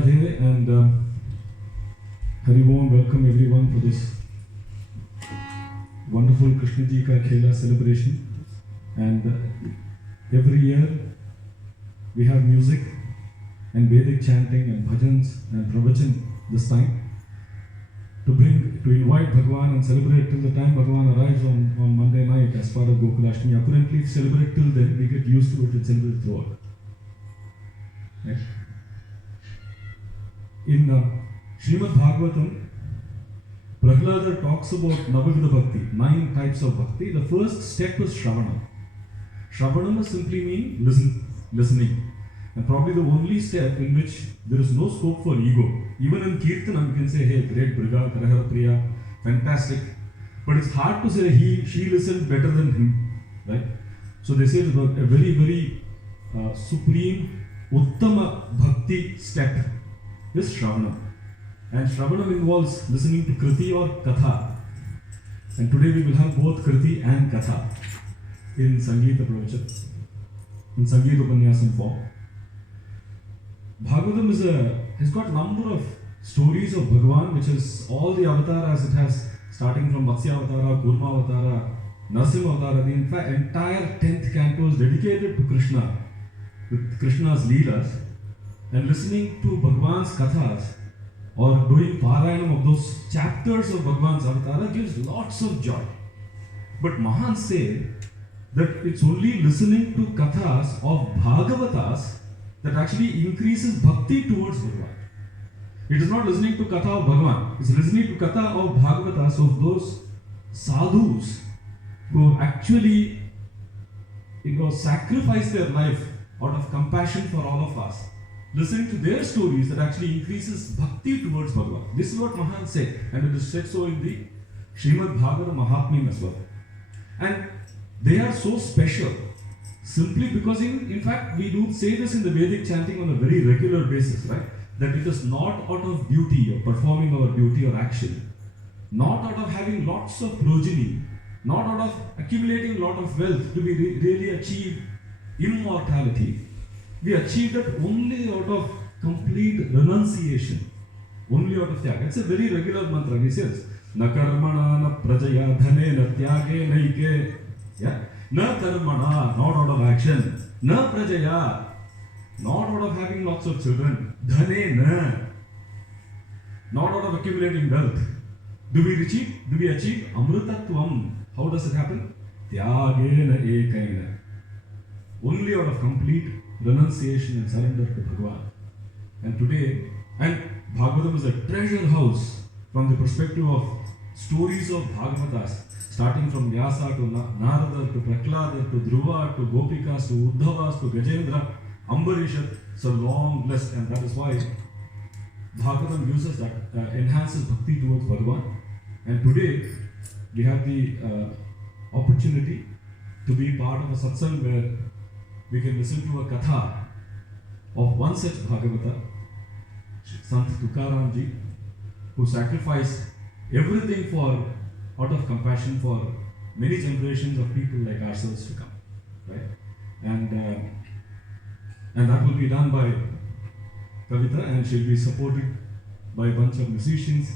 Radhe and Hari Om. Welcome everyone for this wonderful Krishnaji ka Khela celebration. And every year we have music and Vedic chanting and bhajans and pravachan this time to invite Bhagwan and celebrate till the time Bhagwan arrives on Monday night as part of Gokulashtami. Apparently, celebrate till then, we get used to it and celebrate throughout. Right? In Srimad Bhagavatam, Prahlada talks about Navavidha Bhakti, 9 types of Bhakti. The first step is Shravana. Shravana simply means listening. And probably the only step in which there is no scope for ego. Even in Kirtanam, you can say, hey, great Briga, Karahara Priya, fantastic. But it's hard to say she listened better than him. Right? So they say that a very, very supreme, Uttama Bhakti step is Shravana. And Shravana involves listening to Kriti or Katha. And today we will have both Kriti and Katha in Sangeeta Pravachan, in Sangeeta Upanyasam form. Bhagavatam has got a number of stories of Bhagavan, which is all the avatars it has, starting from Matsya Avatara, Kurma Avatara, Narasimha Avatara. The entire 10th canto is dedicated to Krishna, with Krishna's Leelas, and listening to Bhagavan's Kathas or doing Parayanam of those chapters of Bhagavan's Avatara gives lots of joy. But Mahans say that it's only listening to Kathas of Bhagavatas that actually increases bhakti towards Bhagavan. It is not listening to Katha of Bhagavan, it's listening to Katha of Bhagavatas, of those sadhus who actually sacrifice their life out of compassion for all of us. Listening to their stories that actually increases bhakti towards Bhagavan. This is what Mahans say, and it is said so in the Srimad Bhagavata Mahatmyam as well. And they are so special simply because in fact we do say this in the Vedic chanting on a very regular basis, right? That it is not out of duty or performing our duty or action, not out of having lots of progeny, not out of accumulating a lot of wealth do we really achieve immortality. We achieve that only out of complete renunciation, only out of tyaga. It's a very regular mantra. He says, na karmana na prajaya dhane na tyage naike. Yeah? Na karmana, not out of action. Na prajaya, not out of having lots of children. Dhane na, not out of accumulating wealth. Do we achieve amrutatvam? How does it happen? Tyagena ekaina. Only out of complete renunciation and surrender to Bhagavan. And today, and Bhagavatam is a treasure house from the perspective of stories of Bhagavatas, starting from Vyasa to Narada to Prahlada to Dhruva to Gopikas to Uddhavas to Gajendra, Ambarisha. It's a long list, and that is why Bhagavatam uses that, enhances bhakti towards Bhagavan. And today, we have the opportunity to be part of a satsang where we can listen to a katha of one such Bhagavata, Sant Tukaram ji, who sacrificed everything out of compassion for many generations of people like ourselves to come, right? And that will be done by Kavita, and she'll be supported by a bunch of musicians,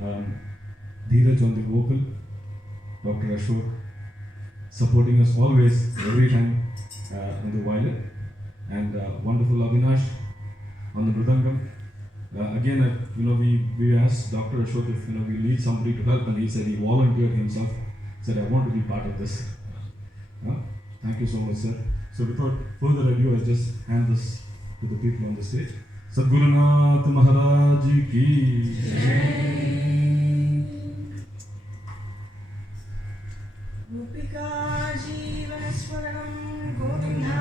Dheeraj on the vocal, Dr. Ashok, supporting us always, every time on the violin, and wonderful Avinash on the mridangam. Again, we asked Dr. Ashok if we need somebody to help, and he said he volunteered himself. Said, I want to be part of this. Thank you so much, sir. So without further ado, I just hand this to the people on the stage. Sadgurunath Maharaj ki Jai. Gopika Jeevan Swaranam Govinda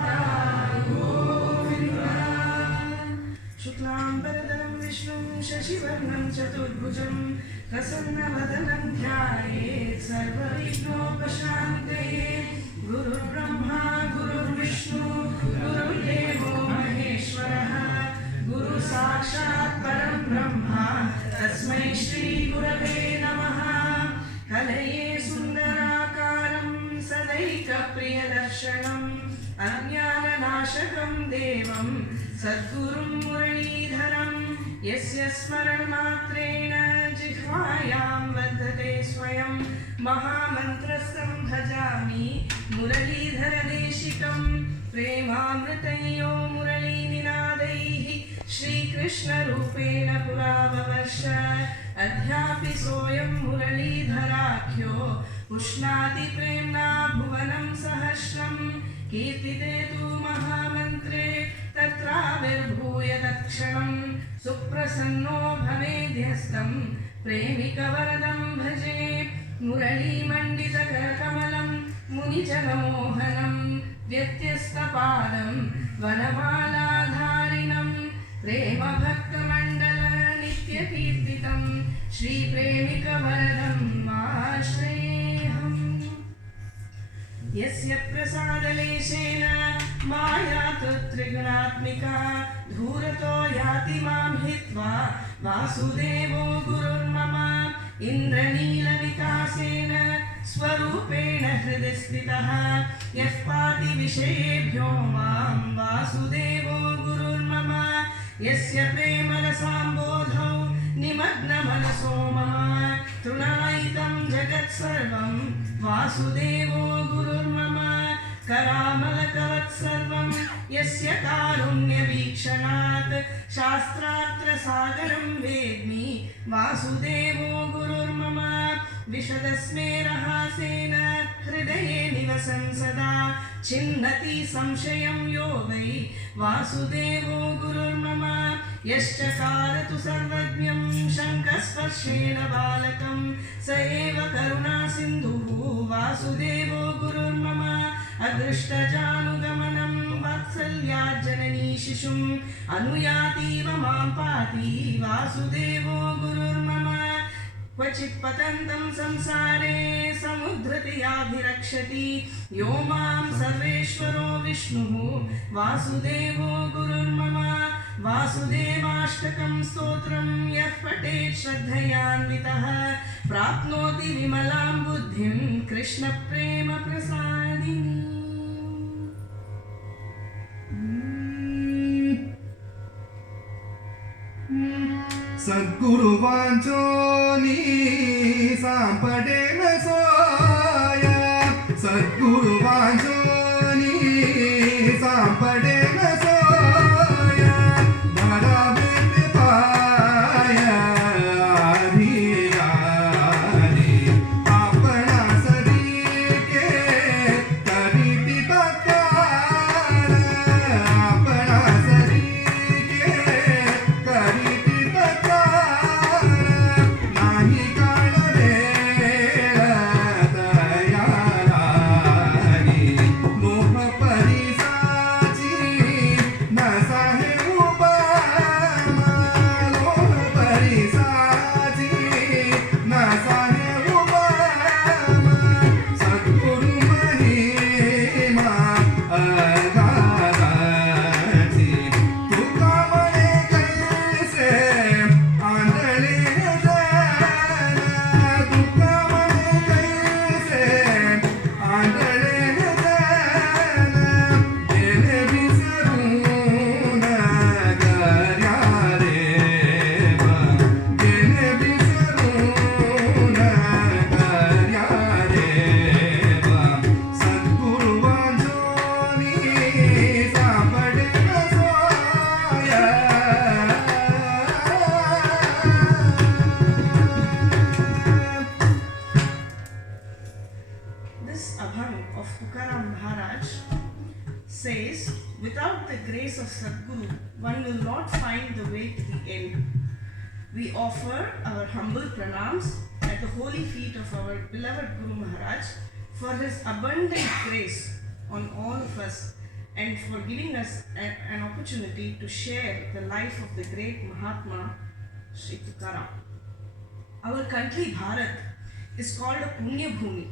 Govinda Shuklam Bharadharam Vishnum Shashivarnam Chaturbhujam Prasanna Vadanam Dhyayet Sarva Vignopashantayet Guru Brahma Guru Vishnu Guru Devo Maheshwaraha Guru Sakshat Param Brahma Tasmai Shri Gurave Namaha Kalaye Sundarakaram Sadaika Priyadarshanam Ajnananashakam Devam Sadgurum Muralidharam यस्य स्मरणमात्रेण जिह्वायां वर्धते स्वयं महामन्त्रस्थं भजामि मुरलीधरदेशिकं प्रेमामृतयो मुरलीनिनादैः श्रीकृष्णरूपेण पुराववर्ष अद्यापि सोऽयं मुरलीधराख्यो पुष्णाति प्रेम्णा भुवनं सहस्रं कीर्तिते तु महामन्त्रे तत्राविर्भूय तत्क्षणं सुप्रसन्नो भवेद्यस्तं प्रेमिकवरदं भजे मुरलीमण्डितकरकमलं मुनिजनमोहनं व्यत्यस्तपादं वनमालाधारिणं प्रेमभक्तमण्डल नित्यकीर्तितं श्रीप्रेमिकवरदं आश्रयेऽहम् यस्य प्रसादलेशेन माया त्रिगुणात्मिका धूरतो याति मां हित्वा वासुदेवो गुरुर्मम इन्द्रनीलविकासेन स्वरूपेण हृदि स्थितः यः पाति विषयेभ्यो मां वासुदेवो गुरुर्मम यस्य प्रेमरसाम्बोधौ निमग्नमनसो मम तृणायितं जगत्सर्वं वासुदेवो गुरुर्मम करामलकवत्सर्वं यस्य कारुण्यवीक्षणात् शास्त्रार्थसागरं वेद्मि वासुदेवो गुरुर्मम विशदस्मेरहासेन हृदये निवसन् सदा छिन्नति संशयं यो वै वासुदेवो गुरुर्मम यश्चकार तु सर्वज्ञं शङ्खस्पर्शेन बालकं स एव करुणासिन्धुः वासुदेवो गुरुर्मम अदृष्टजानुगमनं वात्सल्याज्जननी शिशुम् अनुयातीव मां पाति वासुदेवो गुरुर्मम क्वचित् पतन्तं संसारे समुद्धृतियाभिरक्षति यो मां सर्वेश्वरो विष्णुः वासुदेवो गुरुर्मम वासुदेवाष्टकं स्तोत्रं यः पठेत् श्रद्धयान्वितः प्राप्नोति विमलां बुद्धिं कृष्णप्रेमप्रसादिनी सद्गुरु वाञ्छोनी सांपडेन सोया सद्गुरु वाञ्छोनी सांपडेन सोया धरावेत पाया धीरानी आपणा सदीके करीति तत्कार आपणा सदीके करीति नाही काळवे दयालागी लोभ परिसाची नसा हे उपामा लोभ परिसाची नसा हे उपामा सद्गुरु महिमा अगाधाची तुका म्हणे कैसे आंधळे जन तुका म्हणे कैसे आंधळे जन गेले विसरून गर्या देवा गेले विसरून गर्या देवा सद्गुरु वांझोनी सापडे सोया This abhang of Tukaram Maharaj says, without the grace of Sadguru, one will not find the way to the end. We offer our humble pranams at the holy feet of our beloved Guru Maharaj for his abundant grace on all of us and for giving us an opportunity to share the life of the great Mahatma Sri Tukaram. Our country Bharat is called a Punya Bhumi.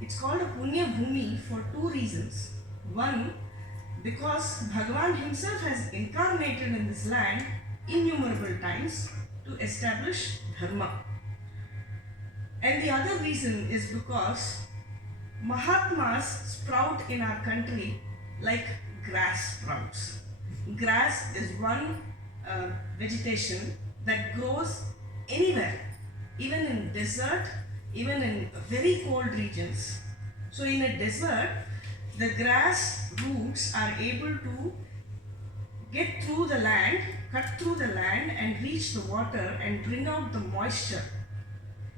It's called a Punya Bhumi for two reasons. One, because Bhagavan himself has incarnated in this land innumerable times to establish dharma. And the other reason is because Mahatmas sprout in our country like grass sprouts. Grass is one vegetation that grows anywhere, even in desert, even in very cold regions. So in a desert, the grass roots are able to get through the land, cut through the land and reach the water and bring out the moisture.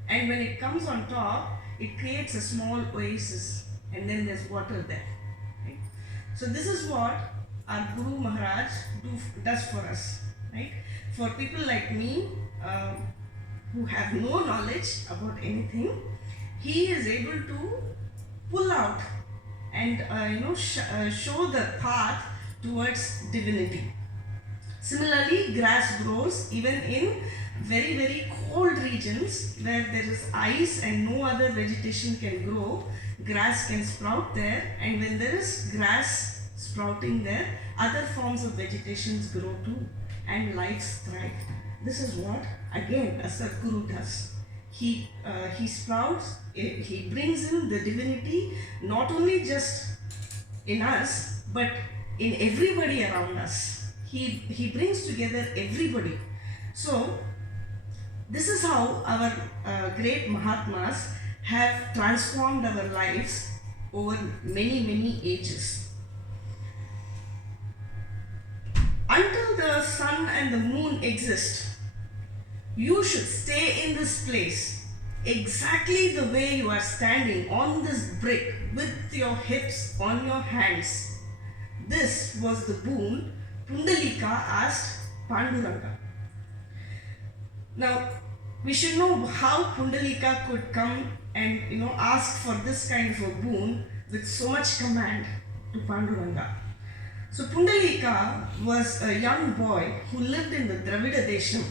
And when it comes on top, it creates a small oasis and then there's water there. Right? So this is what our Guru Maharaj does for us. Right? For people like me who have no knowledge about anything, he is able to pull out and show the path towards divinity. Similarly, grass grows even in very, very cold regions where there is ice and no other vegetation can grow. Grass can sprout there, and when there is grass sprouting there, other forms of vegetations grow too, and lives thrive. This is what, again, a Sadguru does. He sprouts, he brings in the divinity not only just in us, but in everybody around us. He brings together everybody. So, this is how our great Mahatmas have transformed our lives over many, many ages. Until the sun and the moon exist, you should stay in this place exactly the way you are standing on this brick with your hips on your hands. This was the boon Pundalika asked Panduranga. Now, we should know how Pundalika could come and ask for this kind of a boon with so much command to Panduranga. So Pundalika was a young boy who lived in the Dravida Desham,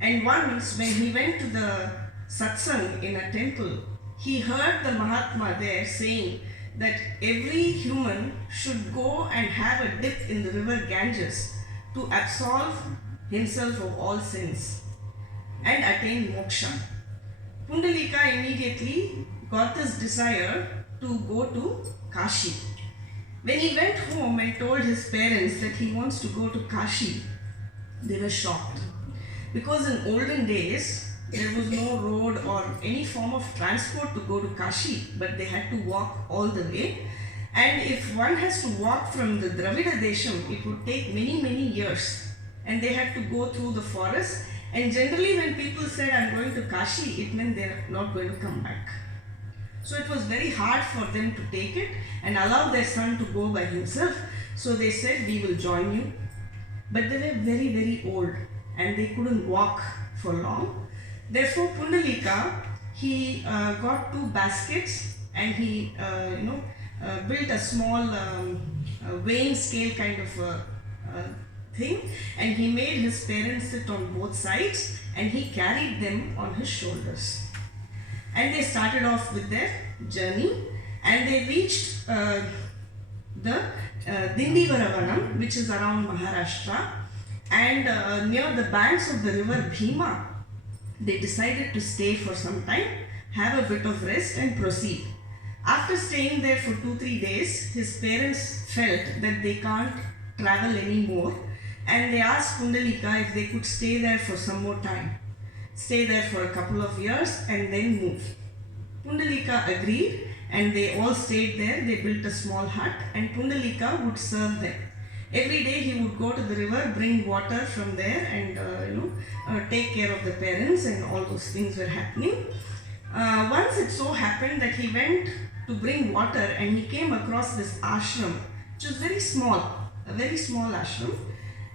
and once when he went to the satsang in a temple, he heard the Mahatma there saying that every human should go and have a dip in the river Ganges to absolve himself of all sins and attain moksha. Pundalika immediately got this desire to go to Kashi. When he went home and told his parents that he wants to go to Kashi, they were shocked. Because in olden days, there was no road or any form of transport to go to Kashi, but they had to walk all the way. And if one has to walk from the Dravida Desham, it would take many, many years. And they had to go through the forest. And generally when people said, I'm going to Kashi, it meant they're not going to come back. So it was very hard for them to take it and allow their son to go by himself. So they said, we will join you. But they were very, very old and they couldn't walk for long. Therefore, Pundalika, he got 2 baskets and he built a small weighing scale kind of thing, and he made his parents sit on both sides and he carried them on his shoulders. And they started off with their journey and they reached the Dindivaravanam, which is around Maharashtra, and near the banks of the river Bhima, they decided to stay for some time, have a bit of rest and proceed. After staying there for 2-3 days, his parents felt that they can't travel anymore and they asked Pundalika if they could stay there for some more time. Stay there for a couple of years and then move. Pundalika agreed and they all stayed there. They built a small hut and Pundalika would serve them. Every day he would go to the river, bring water from there and take care of the parents, and all those things were happening. Once it so happened that he went to bring water and he came across this ashram, which was very small, a very small ashram,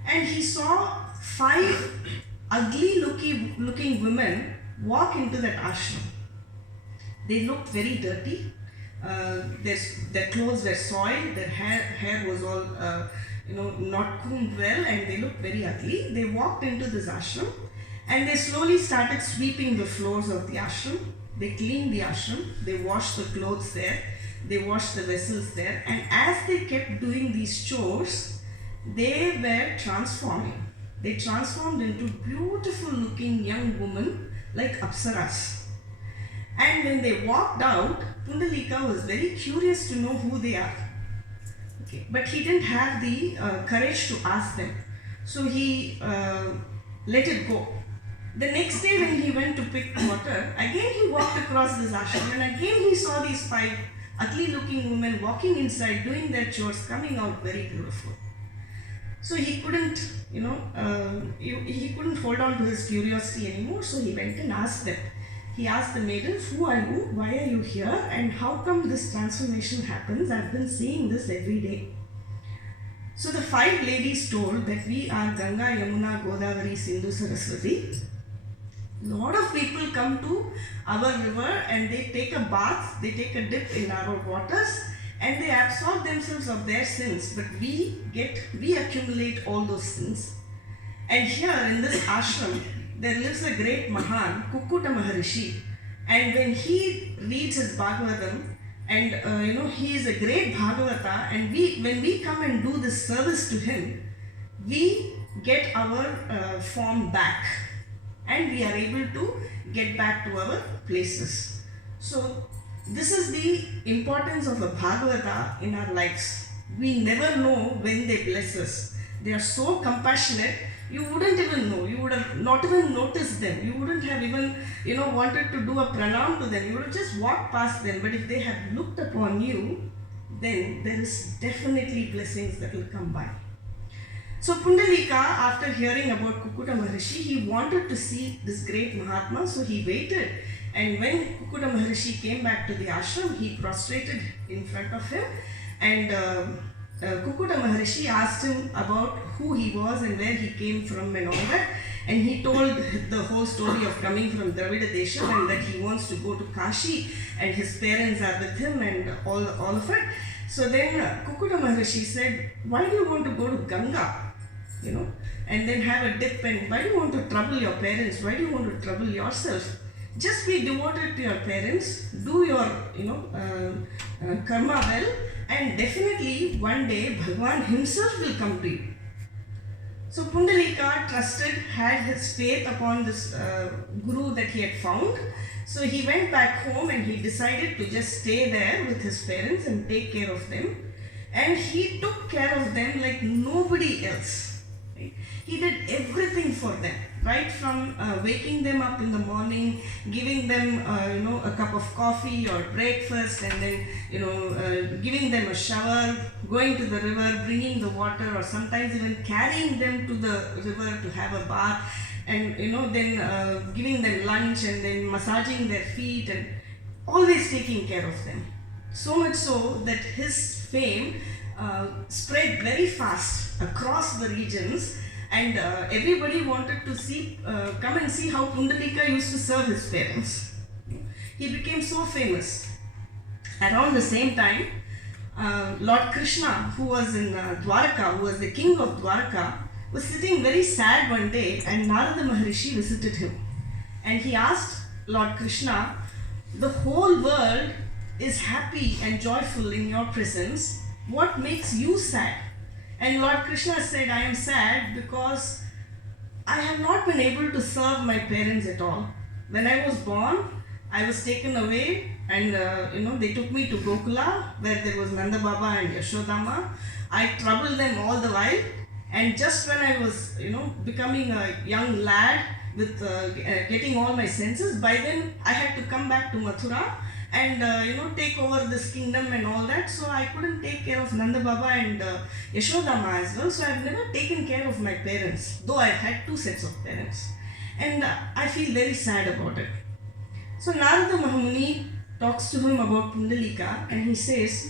and he saw 5 ugly looking women walk into that ashram. They looked very dirty. Their clothes were soiled, their hair was all not combed well, and they looked very ugly. They walked into this ashram and they slowly started sweeping the floors of the ashram. They cleaned the ashram, they washed the clothes there, they washed the vessels there, and as they kept doing these chores, they were transforming. They transformed into beautiful looking young women like Apsaras. And when they walked out, Pundalika was very curious to know who they are. Okay. But he didn't have the courage to ask them. So he let it go. The next day when he went to pick water, again he walked across this ashram and again he saw these 5 ugly looking women walking inside, doing their chores, coming out very beautiful. So he couldn't, he couldn't hold on to his curiosity anymore, so he went and asked them. He asked the maidens, who are you, why are you here, and how come this transformation happens? I've been seeing this every day. So the 5 ladies told that we are Ganga, Yamuna, Godavari, Sindhu, Saraswati. Lot of people come to our river and they take a bath, they take a dip in our waters and they absorb themselves of their sins, but we accumulate all those sins. And here in this ashram, there lives a great Mahan, Kukkuta Maharishi, and when he reads his Bhagavatam, and he is a great Bhagavata, and when we come and do this service to him, we get our form back. And we are able to get back to our places. So this is the importance of a Bhagavata in our lives. We never know when they bless us. They are so compassionate, you wouldn't even know. You would have not even noticed them. You wouldn't have even, wanted to do a pranam to them. You would have just walked past them. But if they have looked upon you, then there is definitely blessings that will come by. So Pundalika, after hearing about Kukkuta Maharishi, he wanted to see this great Mahatma, so he waited. And when Kukkuta Maharishi came back to the ashram, he prostrated in front of him, and Kukkuta Maharishi asked him about who he was and where he came from and all that. And he told the whole story of coming from Dravida Desham and that he wants to go to Kashi and his parents are with him and all of it. So then Kukkuta Maharishi said, why do you want to go to Ganga? And then have a dip, and why do you want to trouble your parents? Why do you want to trouble yourself? Just be devoted to your parents, do your karma well, and definitely one day Bhagwan himself will come to you. So Pundalika trusted, had his faith upon this guru that he had found. So he went back home and he decided to just stay there with his parents and take care of them. And he took care of them like nobody else. He did everything for them, right from waking them up in the morning, giving them a cup of coffee or breakfast, and then giving them a shower, going to the river, bringing the water, or sometimes even carrying them to the river to have a bath, and then giving them lunch and then massaging their feet, and always taking care of them. So much so that his fame spread very fast across the regions. And everybody wanted to come and see how Pundalika used to serve his parents. He became so famous. Around the same time, Lord Krishna, who was in Dwarka, who was the king of Dwarka, was sitting very sad one day, and Narada Maharishi visited him. And he asked Lord Krishna, the whole world is happy and joyful in your presence. What makes you sad? And Lord Krishna said, I am sad because I have not been able to serve my parents at all. When I was born, I was taken away and they took me to Gokula where there was Nanda Baba and Yashodama. I troubled them all the while, and just when I was becoming a young lad with getting all my senses, by then I had to come back to Mathura and take over this kingdom and all that. So I couldn't take care of Nanda Baba and Yashodama as well. So I've never taken care of my parents, though I've had 2 sets of parents. And I feel very sad about it. So Narada Mahamuni talks to him about Pundalika, and he says,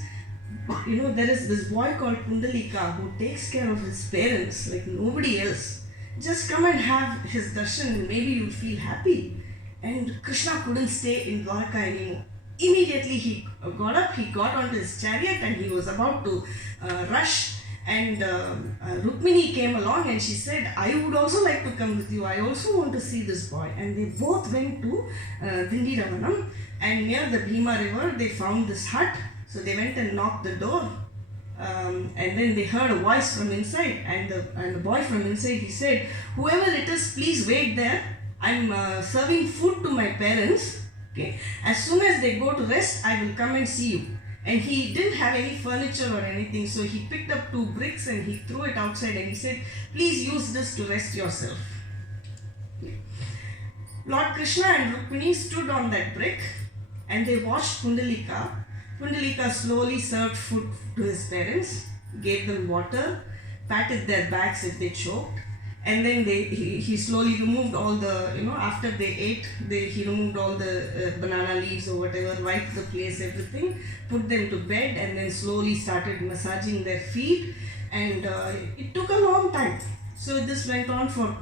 there is this boy called Pundalika who takes care of his parents like nobody else. Just come and have his darshan, maybe you'll feel happy. And Krishna couldn't stay in Dwarka anymore. Immediately he got up, he got onto his chariot and he was about to rush, and Rukmini came along and she said, I would also like to come with you, I also want to see this boy. And they both went to Dindiravanam, and near the Bhima river they found this hut. So they went and knocked the door, and then they heard a voice from inside, and the boy from inside, he said, whoever it is, please wait there, I'm serving food to my parents. Okay. As soon as they go to rest, I will come and see you. And he didn't have any furniture or anything, so he picked up 2 bricks and he threw it outside and he said, please use this to rest yourself. Lord Krishna and Rukmini stood on that brick and they watched Pundalika. Pundalika slowly served food to his parents, gave them water, patted their backs if they choked, and then he slowly removed all the, after they ate, he removed all the banana leaves or whatever, wiped the place, everything, put them to bed, and then slowly started massaging their feet. And it took a long time. So this went on for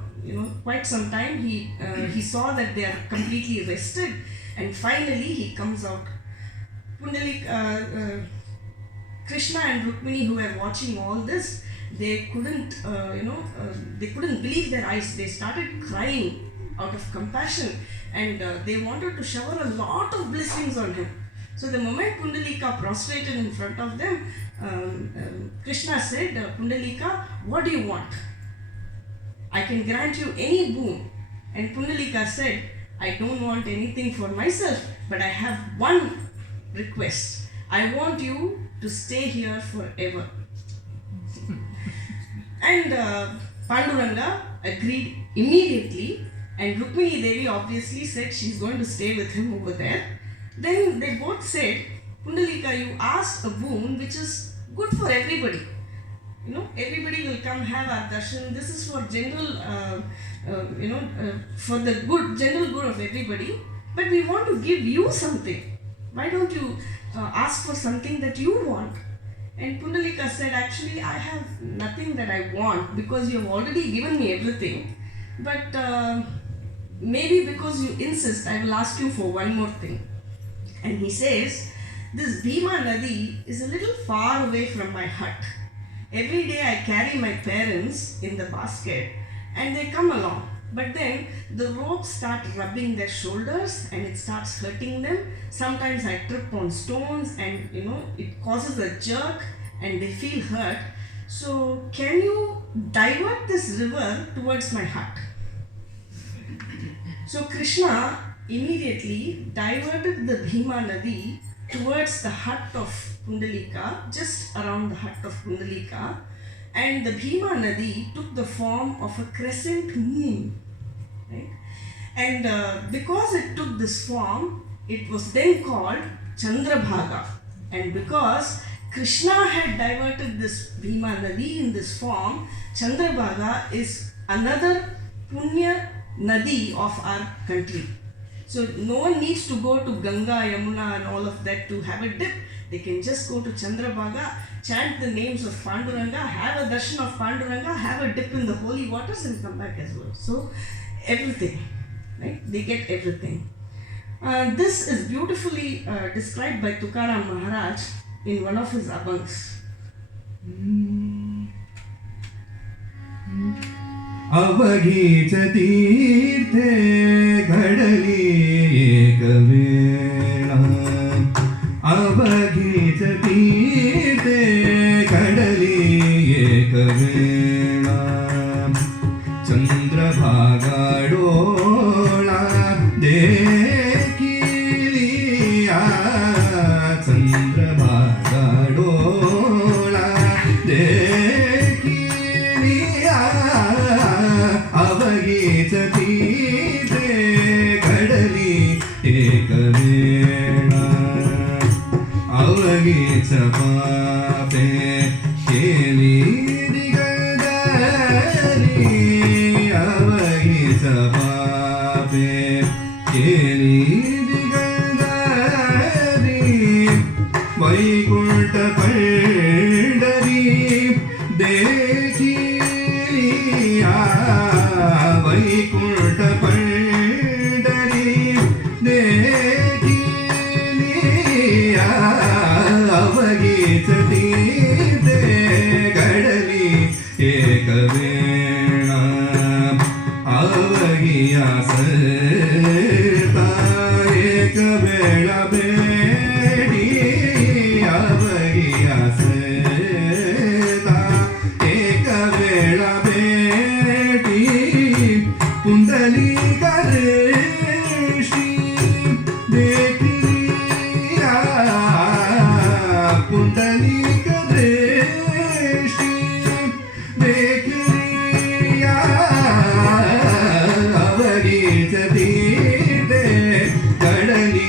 quite some time. He saw that they are completely rested, and finally he comes out. Krishna and Rukmini, who were watching all this, they couldn't believe their eyes. They started crying out of compassion, and they wanted to shower a lot of blessings on him. So the moment Pundalika prostrated in front of them, Krishna said, Pundalika, what do you want? I can grant you any boon. And Pundalika said, I don't want anything for myself, but I have one request. I want you to stay here forever. And Panduranga agreed immediately, and Rukmini Devi obviously said she's going to stay with him over there. Then they both said, Pundalika, you asked a boon which is good for everybody. Everybody will come have our darshan. This is for general, for the general good of everybody. But we want to give you something. Why don't you ask for something that you want? And Pundalika said, actually, I have nothing that I want because you have already given me everything. But maybe because you insist, I will ask you for one more thing. And he says, this Bhima Nadi is a little far away from my hut. Every day I carry my parents in the basket and they come along. But then the ropes start rubbing their shoulders and it starts hurting them. Sometimes I trip on stones and it causes a jerk and they feel hurt. So can you divert this river towards my hut? So Krishna immediately diverted the Bhima Nadi towards the hut of Pundalika, just around the hut of Pundalika, and the Bhima Nadi took the form of a crescent moon. Right? And because it took this form, it was then called Chandrabhaga. And because Krishna had diverted this Bhima Nadi in this form, Chandrabhaga is another Punya Nadi of our country. So no one needs to go to Ganga, Yamuna and all of that to have a dip. They can just go to Chandrabhaga, chant the names of Panduranga, have a darshan of Panduranga, have a dip in the holy waters and come back as well. So everything, right? They get everything. This is beautifully described by Tukaram Maharaj in one of his abhangs. अवगीच तीर्थे घडली एक वेळा अवगीच तीर्थे घडली एक वेळा चंद्रभागा डोळा देखिलिया चंद्रभागा डोळा अवगीच तीर्थे घडली एक वेळा अवगीच पापे केली दिगंधरी अवगीच पापे केली दिगंधरी वैकुंठ पंढरी देखिलिया वैकुंठ पंढरी देखिलिया अवगीच तीर्थे घडली एक वेळा अवगिया सरता एक वेळा भेटी अवगिया सरता एक वेळा भेटी पुंडलिका रेशी देखिलिया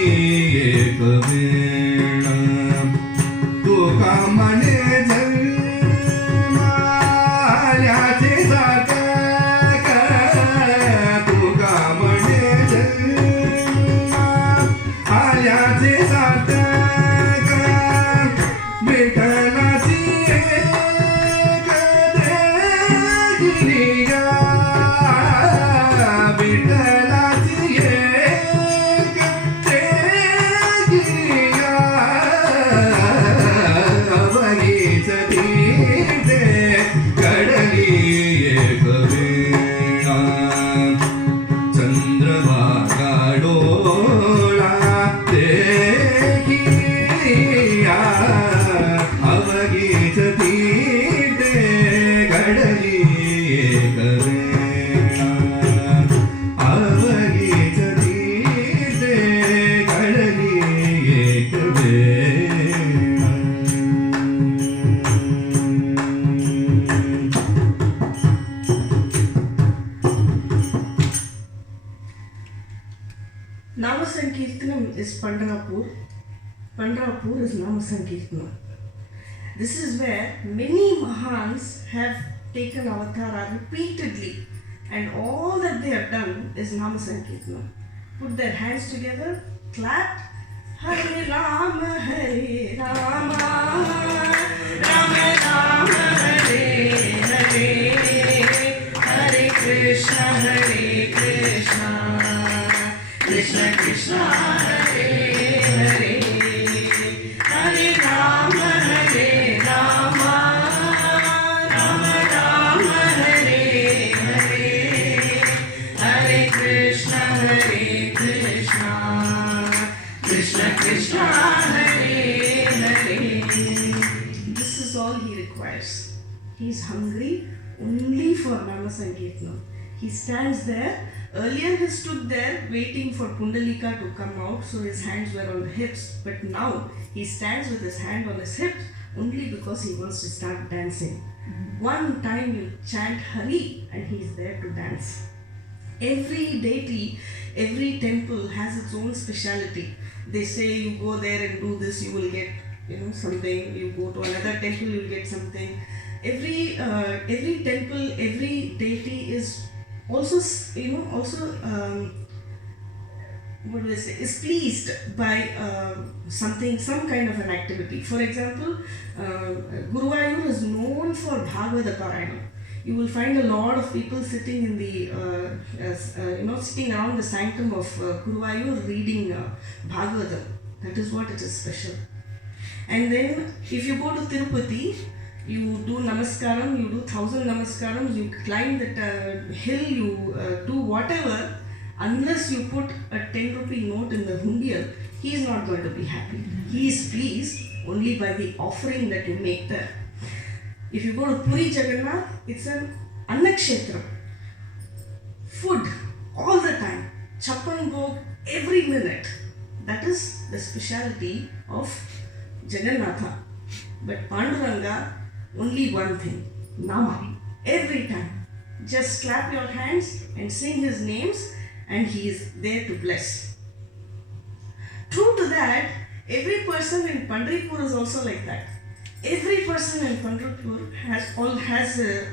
एक वेळ तुका म्हणे जन्माल्याचे सार्थक तुका म्हणे जन्माल्याचे सार्थक विठ्ठलाची एक देणगी विठ्ठलाची एक देणगी अवघीच तीर्थे घडली एक वेळा चंद्रभागा डोळा देखिया अवघीच तीर्थे घडली एक वेळा अवघीच तीर्थे घडली एक वेळा Nama Sankirtanam is Pandharpur. Pandharpur is Nama Sankirtanam. This is where many Mahans have taken avatara repeatedly, and all that they have done is Nama Sankirtanam. Put their hands together, clap. Hare Rama, Hare Rama, Rama Rama, Hare Hare, Hare Krishna, Hare Krishna, Krishna Krishna, Hare Hare, Hare Rama, Hare Rama, Rama Rama, Hare Hare, Hare Krishna, Hare Krishna, Krishna Krishna, Hare Hare. This is all he requires. He is hungry only for Nama Sankirtanam. He stands there. Earlier he stood there waiting for Pundalika to come out, so his hands were on the hips. But now he stands with his hand on his hips only because he wants to start dancing. One time you chant Hari and he is there to dance. Every deity, every temple has its own speciality. They say you go there and do this, you will get something. You go to another temple, you will get something. Every temple, every deity is also is pleased by some kind of an activity. For example, Guruvayur is known for Bhagavata Parayana. You will find a lot of people sitting in the sitting around the sanctum of Guruvayur reading Bhagavatam. That is what it is special. And then if you go to Tirupati, you do namaskaram, you do 1,000 namaskarams, you climb that hill, you do whatever. Unless you put a 10 rupee note in the hundiyal, he is not going to be happy. He is pleased only by the offering that you make there. If you go to Puri Jagannath, it's an annakshetram. Food all the time, chappan bhog every minute. That is the speciality of Jagannatha. But Panduranga, only one thing, Nama, every time. Just clap your hands and sing his names and he is there to bless. True to that, every person in Pandharpur is also like that. Every person in Pandharpur has the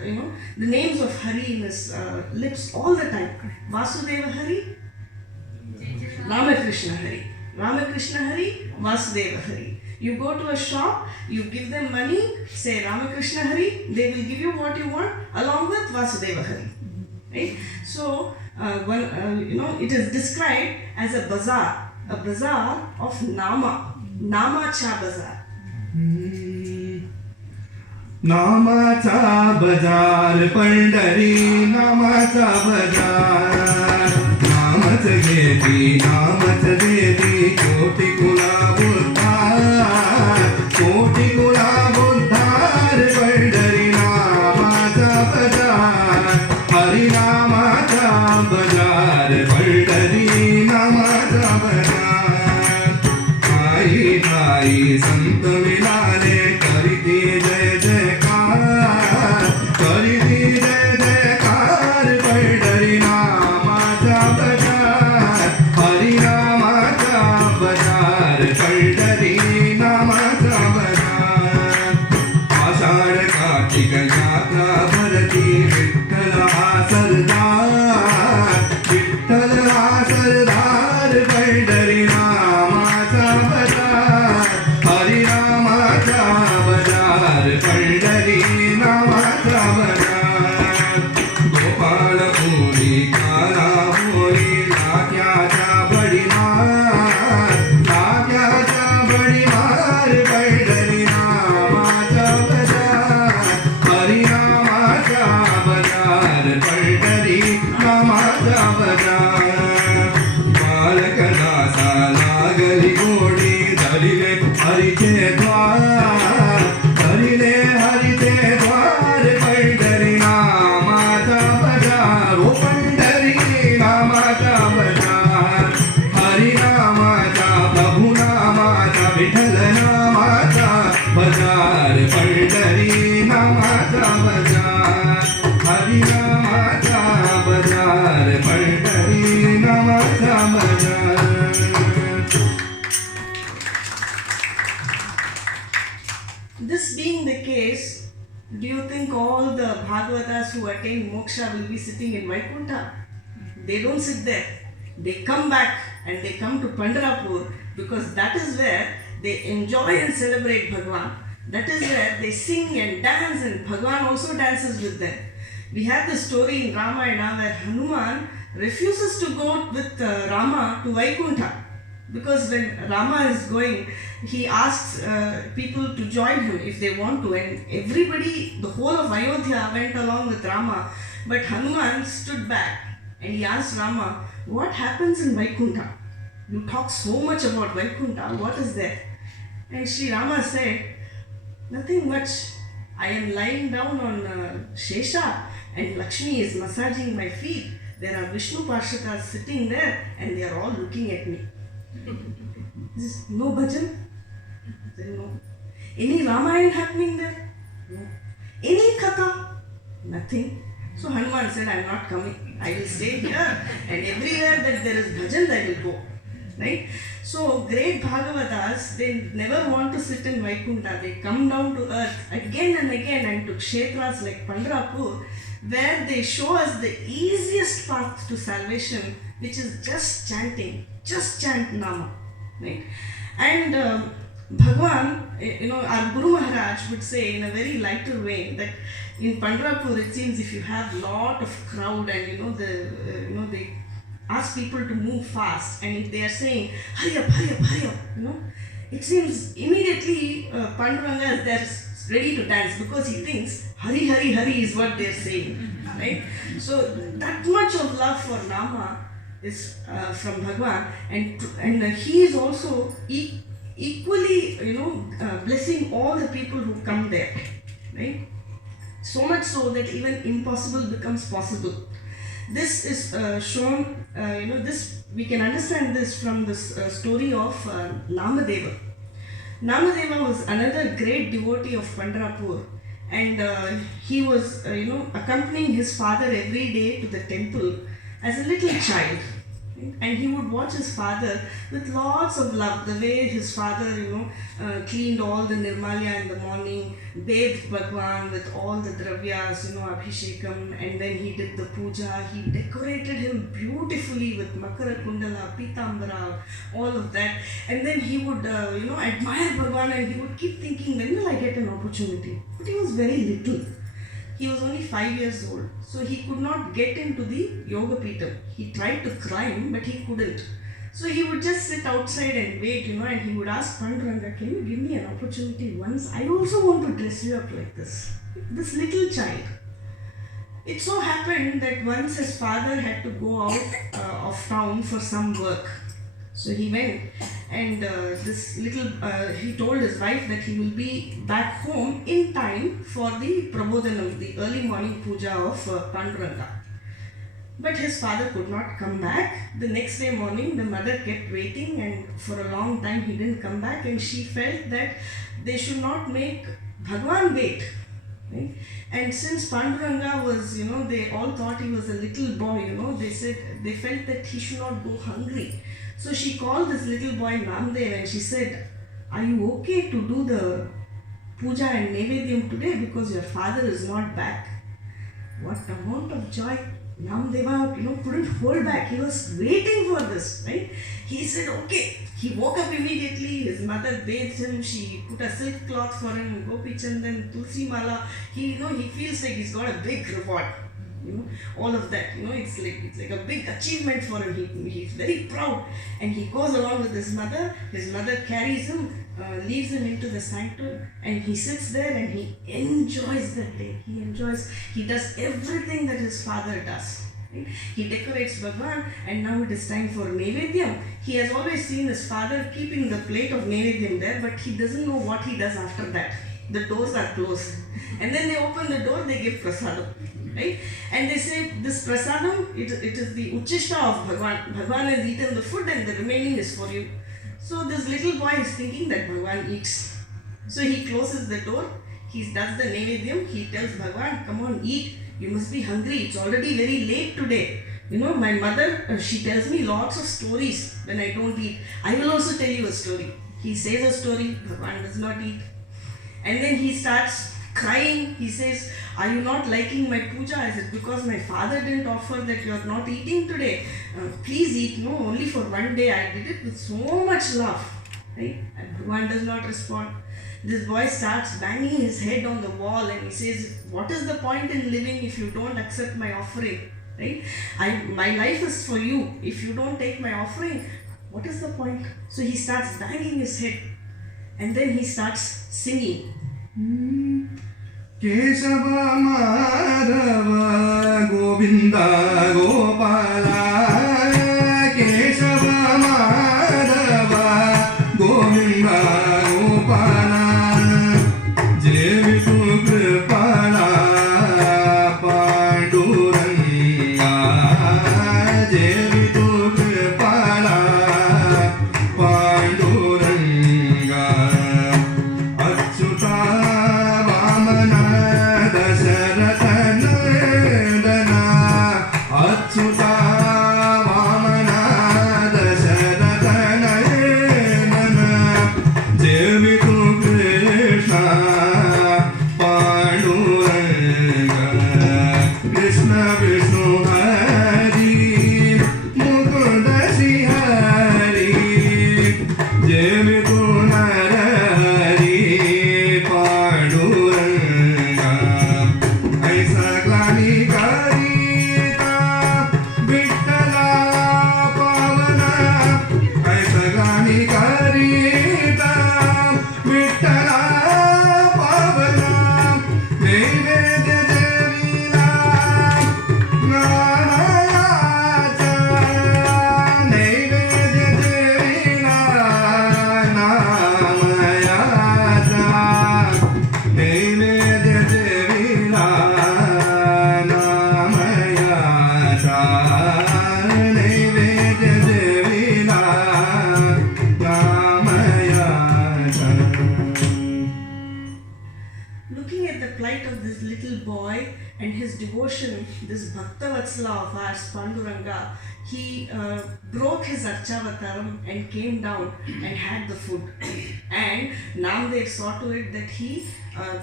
names of Hari in his lips all the time. Vasudeva Hari, Ramakrishna Hari. Ramakrishna Hari, Vasudeva Hari. You go to a shop, you give them money, say Ramakrishna Hari, they will give you what you want along with Vasudeva Hari. Right? So, it is described as a bazaar of Nama. Nama Cha Bazaar. नामाचा बाजार पंढरी नामाचा बाजार नामच घेती नामच देती कोटी कुला बुद्धार पंढरी नामाचा बाजार हरिनामाचा बाजार पंढरी नामाचा बाजार आई आई संत मिळाले करीती जय जयकार करीती जय जयकार पंढरी नामाचा बाजार हरिनामाचा धरिले हरीचे द्वार धरिले हरीचे द्वार पंढरी नामाचा बजार ओ पंढरी नामाचा बजार हरी नामाचा प्रभु नामाचा विठ्ठल नामाचा बजार पंढरी नामाचा बजार हरी नामाचा बजार पंढरी नामाचा बजार. This being the case, do you think all the Bhagavatas who attain moksha will be sitting in Vaikuntha? They don't sit there. They come back and they come to Pandharpur because that is where they enjoy and celebrate Bhagwan. That is where they sing and dance and Bhagwan also dances with them. We have the story in Ramayana where Hanuman refuses to go with Rama to Vaikuntha. Because when Rama is going, he asks people to join him if they want to, and everybody, the whole of Ayodhya went along with Rama, but Hanuman stood back and he asked Rama, what happens in Vaikuntha? You talk so much about Vaikuntha, what is there? And Sri Rama said, nothing much. I am lying down on Shesha and Lakshmi is massaging my feet. There are Vishnu Parshadas sitting there and they are all looking at me. No bhajan? No. Any Ramayana happening there? No. Any katha? Nothing. So Hanuman said, I am not coming. I will stay here and everywhere that there is bhajan, I will go. Right? So great Bhagavatas, they never want to sit in Vaikuntha. They come down to earth again and again and to kshetras like Pandharpur, where they show us the easiest path to salvation, which is just chanting. Just chant Nama, right? And Bhagwan, our Guru Maharaj would say in a very lighter way that in Pandharpur it seems if you have lot of crowd and they ask people to move fast, and if they are saying hurry up, it seems immediately Panduranga is there ready to dance because he thinks hurry, hurry, hurry is what they are saying, right? So that much of love for Nama is from Bhagwan, and he is also equally blessing all the people who come there, right? So much so that even impossible becomes possible. This is shown, this we can understand this from this story of Namadeva. Namadeva was another great devotee of Pandharpur, and he was accompanying his father every day to the temple as a little child, and he would watch his father with lots of love, the way his father cleaned all the nirmalya in the morning, bathed Bhagwan with all the dravyas, abhishekam, and then he did the puja. He decorated him beautifully with makara kundala, pitambara, all of that, and then he would admire Bhagwan, and he would keep thinking, when will I get an opportunity? But he was very little. He was only 5 years old, so he could not get into the yoga peetham. He tried to climb, but he couldn't. So he would just sit outside and wait, and he would ask Panduranga, can you give me an opportunity once? I also want to dress you up like this. This little child. It so happened that once his father had to go out of town for some work. So he went, and he told his wife that he will be back home in time for the Prabodhanam, the early morning puja of Panduranga. But his father could not come back. The next day morning, the mother kept waiting, and for a long time he didn't come back, and she felt that they should not make Bhagwan wait. Right? And since Panduranga was, they all thought he was a little boy, they felt that he should not go hungry. So she called this little boy Namdev and she said, are you okay to do the puja and Nevedyam today because your father is not back? What amount of joy! Namdeva, couldn't hold back. He was waiting for this, right? He said, okay. He woke up immediately. His mother bathed him. She put a silk cloth for him, Gopi Chandan, Tulsi Mala. He feels like he's got a big reward. All of that. It's like a big achievement for him. He's very proud, and he goes along with his mother. His mother carries him, leaves him into the sanctum, and he sits there and he enjoys that day. He does everything that his father does. Right? He decorates Bhagwan, and now it is time for Naivedyam. He has always seen his father keeping the plate of Naivedyam there, but he doesn't know what he does after that. The doors are closed. And then they open the door, they give prasadam. Right? And they say, this prasadam, it is the uchishta of Bhagwan. Bhagwan has eaten the food and the remaining is for you. So this little boy is thinking that Bhagwan eats. So he closes the door, he does the Naivedyam, he tells Bhagwan, come on, eat. You must be hungry. It's already very late today. My mother, she tells me lots of stories when I don't eat. I will also tell you a story. He says a story, Bhagwan does not eat. And then he starts crying. He says, are you not liking my puja? Is it because my father didn't offer that you are not eating today? Please eat. No, only for one day. I did it with so much love. Right? And Bhagwan does not respond. This boy starts banging his head on the wall and he says, what is the point in living if you don't accept my offering? Right? My life is for you. If you don't take my offering, what is the point? So he starts banging his head and then he starts singing. Kesava Madhava Govinda Gopala Kesava Madhava Govinda Gopala Jevitu Kripala Panduranga Jevitu Kripala Panduranga Achyuta Vamana Dasarata Nandana Achyuta Vamana Dasarata Nandana Jevitu Krishna Panduranga Krishna Vishnu Hari Mukunda Sri Hari Jevitu Narari Panduranga Aisa Glani Karita Vittala Pavana Aisa Glani Karita Vittala Pavana Naivedya Devila Narayacha Naivedya Devila Namayacha Naivedya Devila Namayacha Naivedya Devila Namayacha. Looking at the plight of this little boy and his devotion, this Bhaktavatsala of ours, Panduranga, he broke his Archavataram and came down and had the food. And Namdev saw to it that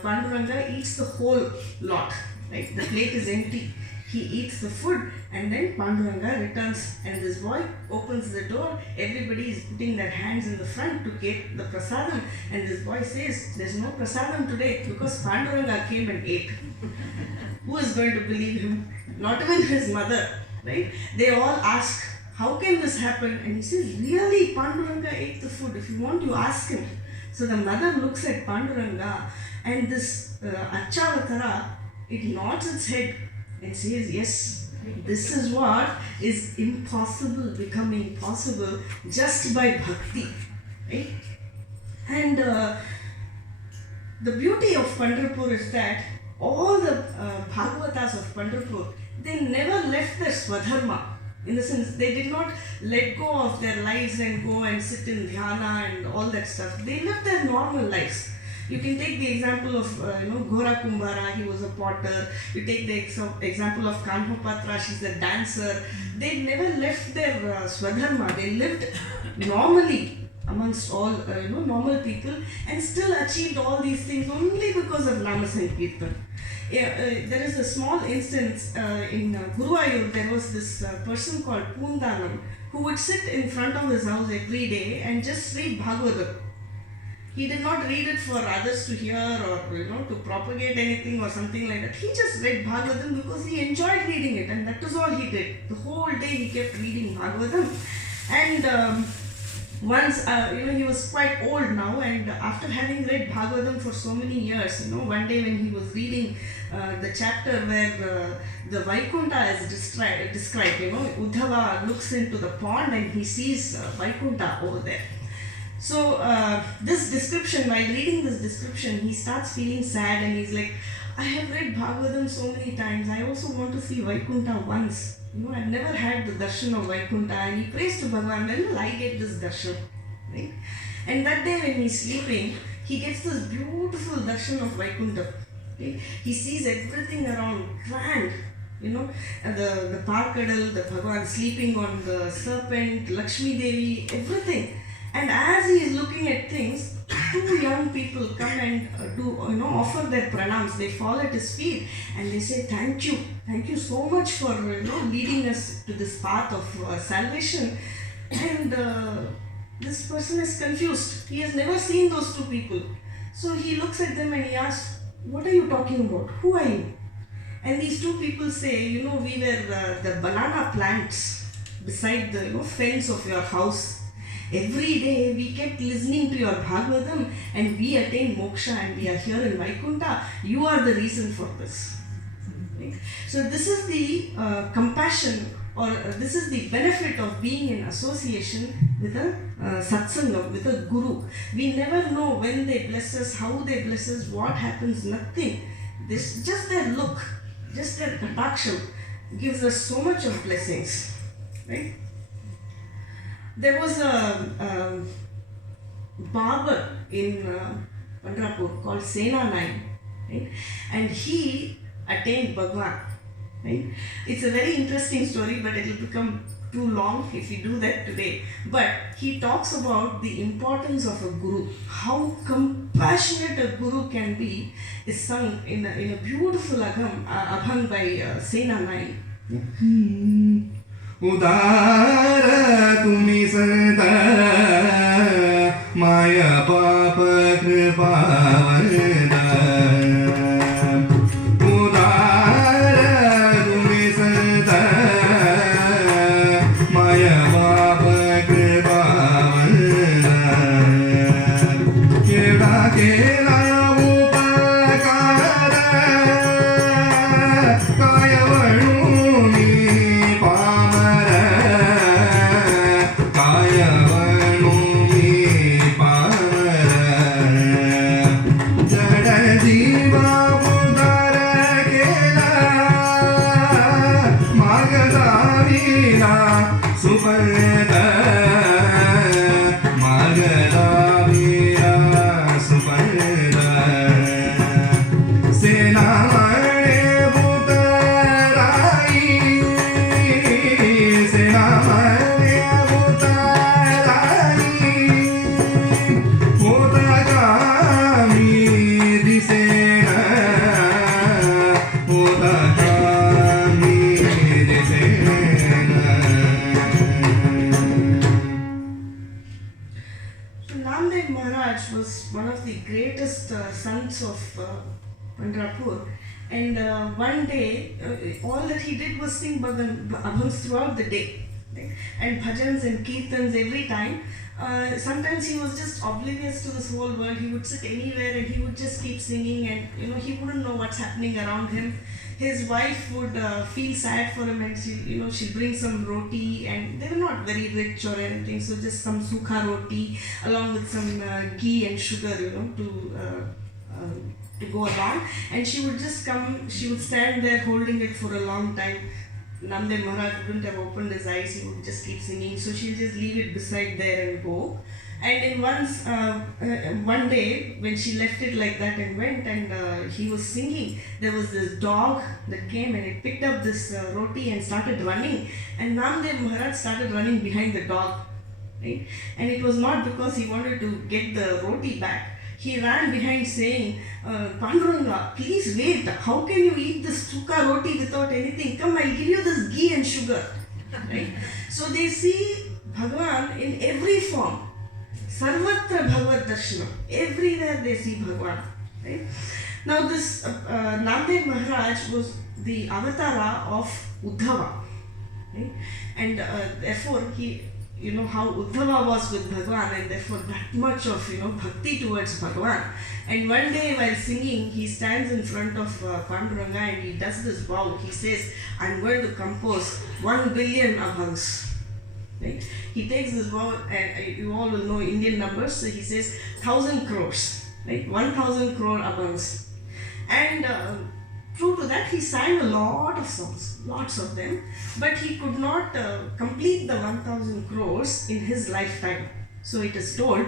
Panduranga eats the whole lot. Right? The plate is empty. He eats the food and then Panduranga returns and this boy opens the door. Everybody is putting their hands in the front to get the prasadam and this boy says, there's no prasadam today because Panduranga came and ate. Who is going to believe him? Not even his mother, right? They all ask, how can this happen? And he says, really, Panduranga ate the food. If you want, you ask him. So the mother looks at Panduranga and this Archavatara, it nods its head and says, yes, this is what is impossible becoming possible just by bhakti, right? And the beauty of Pandharpur is that all the Bhagavatas of Pandharpur, they never left their swadharma. In the sense, they did not let go of their lives and go and sit in dhyana and all that stuff. They lived their normal lives. You can take the example of Ghora Kumbhara, he was a potter. You take the example of Kanhopatra, she's a dancer. They never left their swadharma. They lived normally amongst all normal people and still achieved all these things only because of Nama Sankirtan. There is a small instance in Guruvayur. There was this person called Poondanam who would sit in front of his house every day and just read Bhagavatam. He did not read it for others to hear or to propagate anything or something like that. He just read Bhagavatam because he enjoyed reading it and that was all he did. The whole day he kept reading Bhagavatam and once, he was quite old now, and after having read Bhagavatam for so many years, one day when he was reading the chapter where the Vaikuntha is described, Uddhava looks into the pond and he sees Vaikuntha over there. So this description, while reading this description, he starts feeling sad and he's like, I have read Bhagavatam so many times, I also want to see Vaikuntha once. I've never had the darshan of Vaikuntha, and he prays to Bhagavan, when will I get this darshan? Right? And that day when he's sleeping, he gets this beautiful darshan of Vaikuntha. Right? He sees everything around grand. The Parkadal, the Bhagavan sleeping on the serpent, Lakshmi Devi, everything. And as he is looking at things, two young people come and offer their pranams. They fall at his feet and they say, thank you so much for leading us to this path of salvation. And this person is confused. He has never seen those two people. So he looks at them and he asks, what are you talking about? Who are you? And these two people say, we were the banana plants beside the fence of your house. Every day we kept listening to your Bhagavatam and we attained moksha and we are here in Vaikuntha. You are the reason for this. Right? So this is the compassion, or this is the benefit of being in association with a satsanga, with a guru. We never know when they bless us, how they bless us, what happens, nothing. Just their look, just their kataksham gives us so much of blessings. Right? There was a barber in Pandharpur called Senanai, right? And he attained Bhagwan. Right? It's a very interesting story, but it will become too long if we do that today. But he talks about the importance of a guru, how compassionate a guru can be, is sung in a beautiful abhang by Senanai. उदार तुम्ही सदा माया पाप कृपा उदार तुम्ही सदा माया पाप कृपा केला केला उपकार काय Sants of Pandharpur, and one day all that he did was sing abhangs throughout the day, right? And bhajans and kirtans every time. Sometimes he was just oblivious to this whole world. He would sit anywhere and he would just keep singing, and he wouldn't know what's happening around him. His wife would feel sad for him, and she'd bring some roti, and they were not very rich or anything, so just some sukha roti along with some ghee and sugar, to go along. And she would just come, she would stand there holding it for a long time. Namdev Maharaj wouldn't have opened his eyes, he would just keep singing, so she'll just leave it beside there and go. And in one day, when she left it like that and went, and he was singing, there was this dog that came and it picked up this roti and started running, and Namdev Maharaj started running behind the dog, right? And it was not because he wanted to get the roti back. He ran behind saying, Panduranga, please wait, how can you eat this sukha roti without anything? Come, I'll give you this ghee and sugar. Right? So they see Bhagavan in every form. Sarvatra Bhagavad Darshanam. Everywhere they see Bhagavan. Right? Now this Namdev Maharaj was the avatara of Uddhava. Right? And therefore he how Uddhava was with Bhagwan, and therefore that much of bhakti towards Bhagwan. And one day while singing, he stands in front of Panduranga and he does this vow. He says, I'm going to compose 1 billion abhangs. Right? He takes this vow, and you all will know Indian numbers, so he says 1,000 crores, right? 1,000 crore abhangs. And true to that, he sang a lot of songs, lots of them, but he could not complete the 1,000 crores in his lifetime. So it is told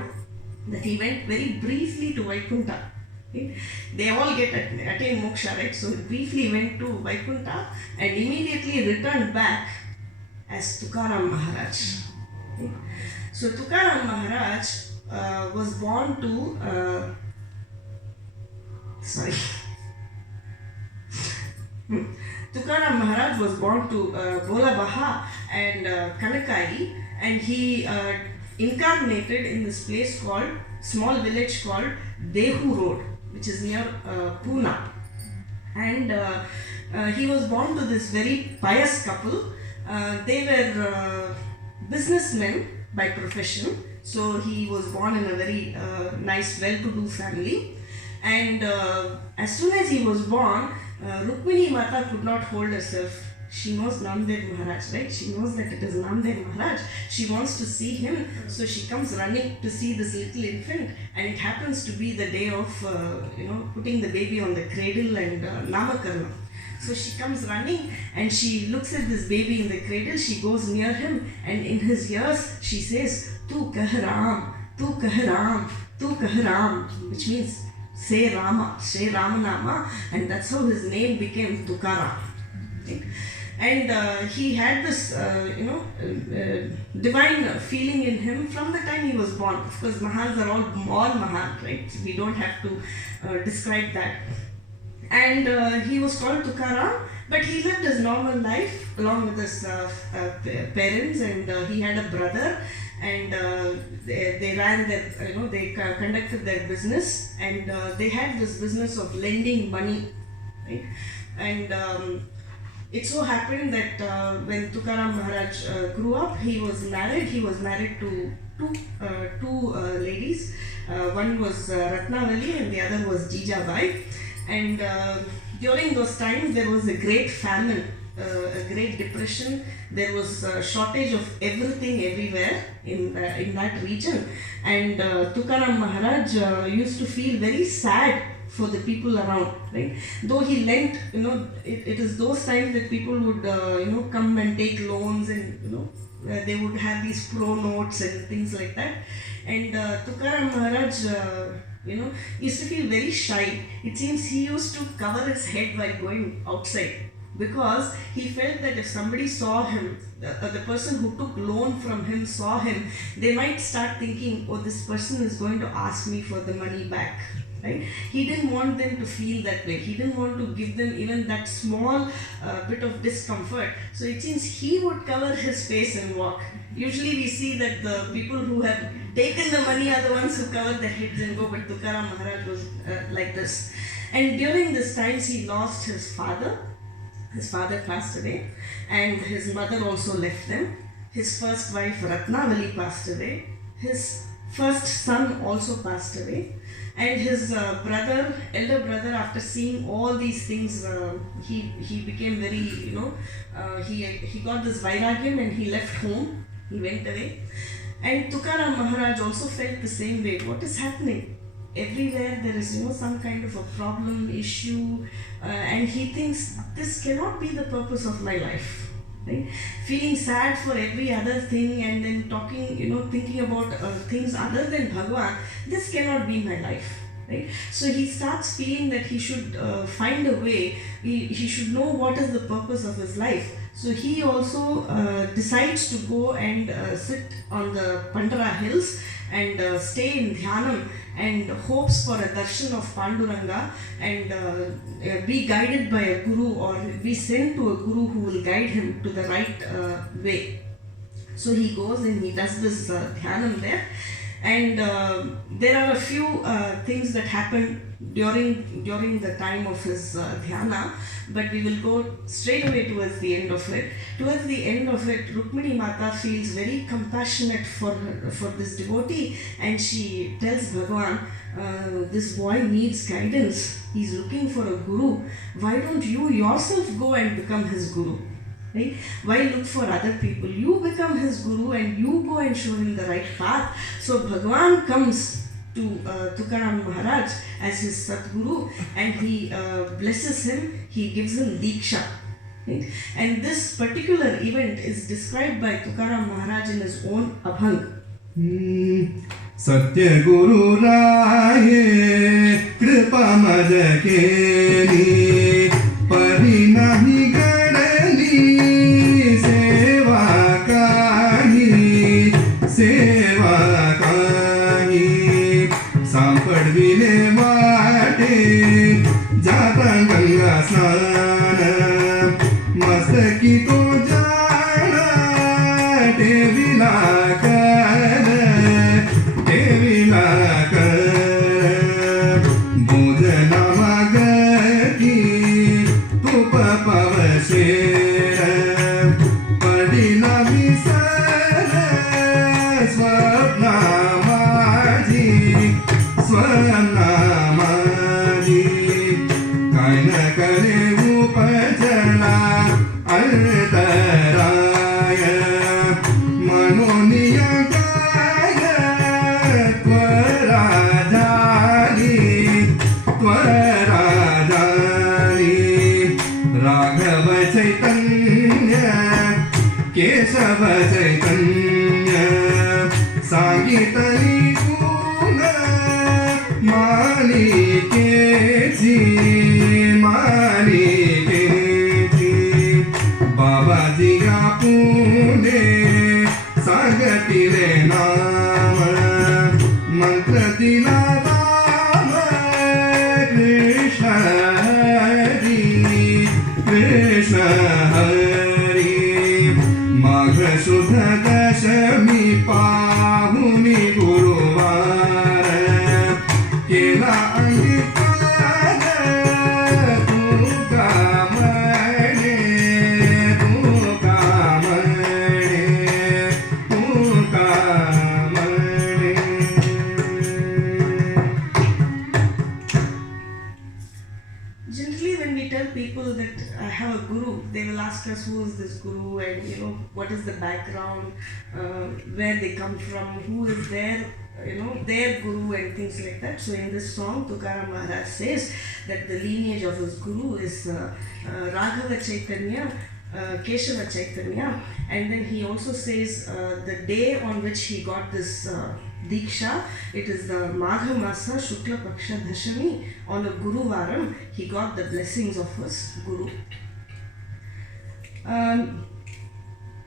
that he went very briefly to Vaikuntha. Right? They all attain moksha, right? So he briefly went to Vaikuntha and immediately returned back as Tukaram Maharaj. Okay. So Tukaram Maharaj was born to Tukaram Maharaj was born to Bola Baha and Kanakai, and he incarnated in this place called, small village called Dehu Road, which is near Pune. And he was born to this very pious couple. They were businessmen by profession, so he was born in a very nice, well-to-do family. And as soon as he was born, Rukmini Mata could not hold herself. She knows Namdev Maharaj, right? She knows that it is Namdev Maharaj. She wants to see him, so she comes running to see this little infant. And it happens to be the day of, putting the baby on the cradle and Namakarna. So she comes running and she looks at this baby in the cradle. She goes near him and in his ears she says, Tukaram, Tukaram, Tukaram, which means say Rama, say Ramanama, and that's how his name became Tukaram. Okay. And he had this, divine feeling in him from the time he was born. Of course, Mahans are all Mahan, right? We don't have to describe that. And he was called Tukaram, but he lived his normal life along with his parents, and he had a brother, and they ran their, they conducted their business, and they had this business of lending money, right? And it so happened that when Tukaram Maharaj grew up, he was married. He was married to two ladies. One was Ratnavali and the other was Jijabai. And during those times, there was a great famine, a great depression. There was a shortage of everything everywhere in that region. And Tukaram Maharaj used to feel very sad for the people around, right? Though he lent, it is those times that people would, come and take loans, and, they would have these pro notes and things like that. And Tukaram Maharaj, used to feel very shy. It seems he used to cover his head while going outside, because he felt that if somebody saw him, the person who took loan from him saw him, they might start thinking, oh, this person is going to ask me for the money back. Right? He didn't want them to feel that way. He didn't want to give them even that small bit of discomfort. So it seems he would cover his face and walk. Usually we see that the people who have taken the money are the ones who cover their heads and go, but Tukaram Maharaj was like this. And during this times he lost his father. His father passed away, and his mother also left them. His first wife Ratnavali passed away. His first son also passed away. And his elder brother, after seeing all these things, he became very, he got this vairagyam and he left home. He went away. And Tukaram Maharaj also felt the same way. What is happening? Everywhere there is, some kind of a problem, issue, and he thinks this cannot be the purpose of my life. Right? Feeling sad for every other thing, and then talking, thinking about things other than Bhagwan, this cannot be my life. Right? So he starts feeling that he should find a way, he should know what is the purpose of his life. So he also decides to go and sit on the Pandara hills and stay in Dhyanam, and hopes for a darshan of Panduranga, and be guided by a guru, or be sent to a guru who will guide him to the right way. So he goes and he does this Dhyanam there. And there are a few things that happen during the time of his dhyana, but we will go straight away towards the end of it. Towards the end of it, Rukmini Mata feels very compassionate for this devotee, and she tells Bhagavan, this boy needs guidance. He's looking for a guru. Why don't you yourself go and become his guru? Right? Why look for other people? You become his guru and you go and show him the right path. So Bhagavan comes to Tukaram Maharaj as his Sadguru, and he blesses him, he gives him Diksha. Right? And this particular event is described by Tukaram Maharaj in his own Abhang. सत्य गुरु राये कृपा मद केली परी नाही गणली सेवा काही सांपडविले वाटे जाता गंगा स्नान मस्तकी तो जाना देविला केशव चैतन्य सांगीतली गुण मालिकेची बाबाजी गा पुणे सांगतिले नाम मंत्र दिला राम कृष्ण हरी कृष्ण शुद्ध दशमी पाहुनी गुरुवार केला अंगीकार तुकामणे Generally, when we tell people that I have a guru, they will ask us who is this guru, and what is the background, where they come from, who is their guru, and things like that. So in this song, Tukaram Maharaj says that the lineage of his guru is Raghava Chaitanya, Keshava Chaitanya, and then he also says the day on which he got this Diksha, it is the Magha Masa Shukla Paksha Dashami. On a Guruvaram, he got the blessings of his Guru.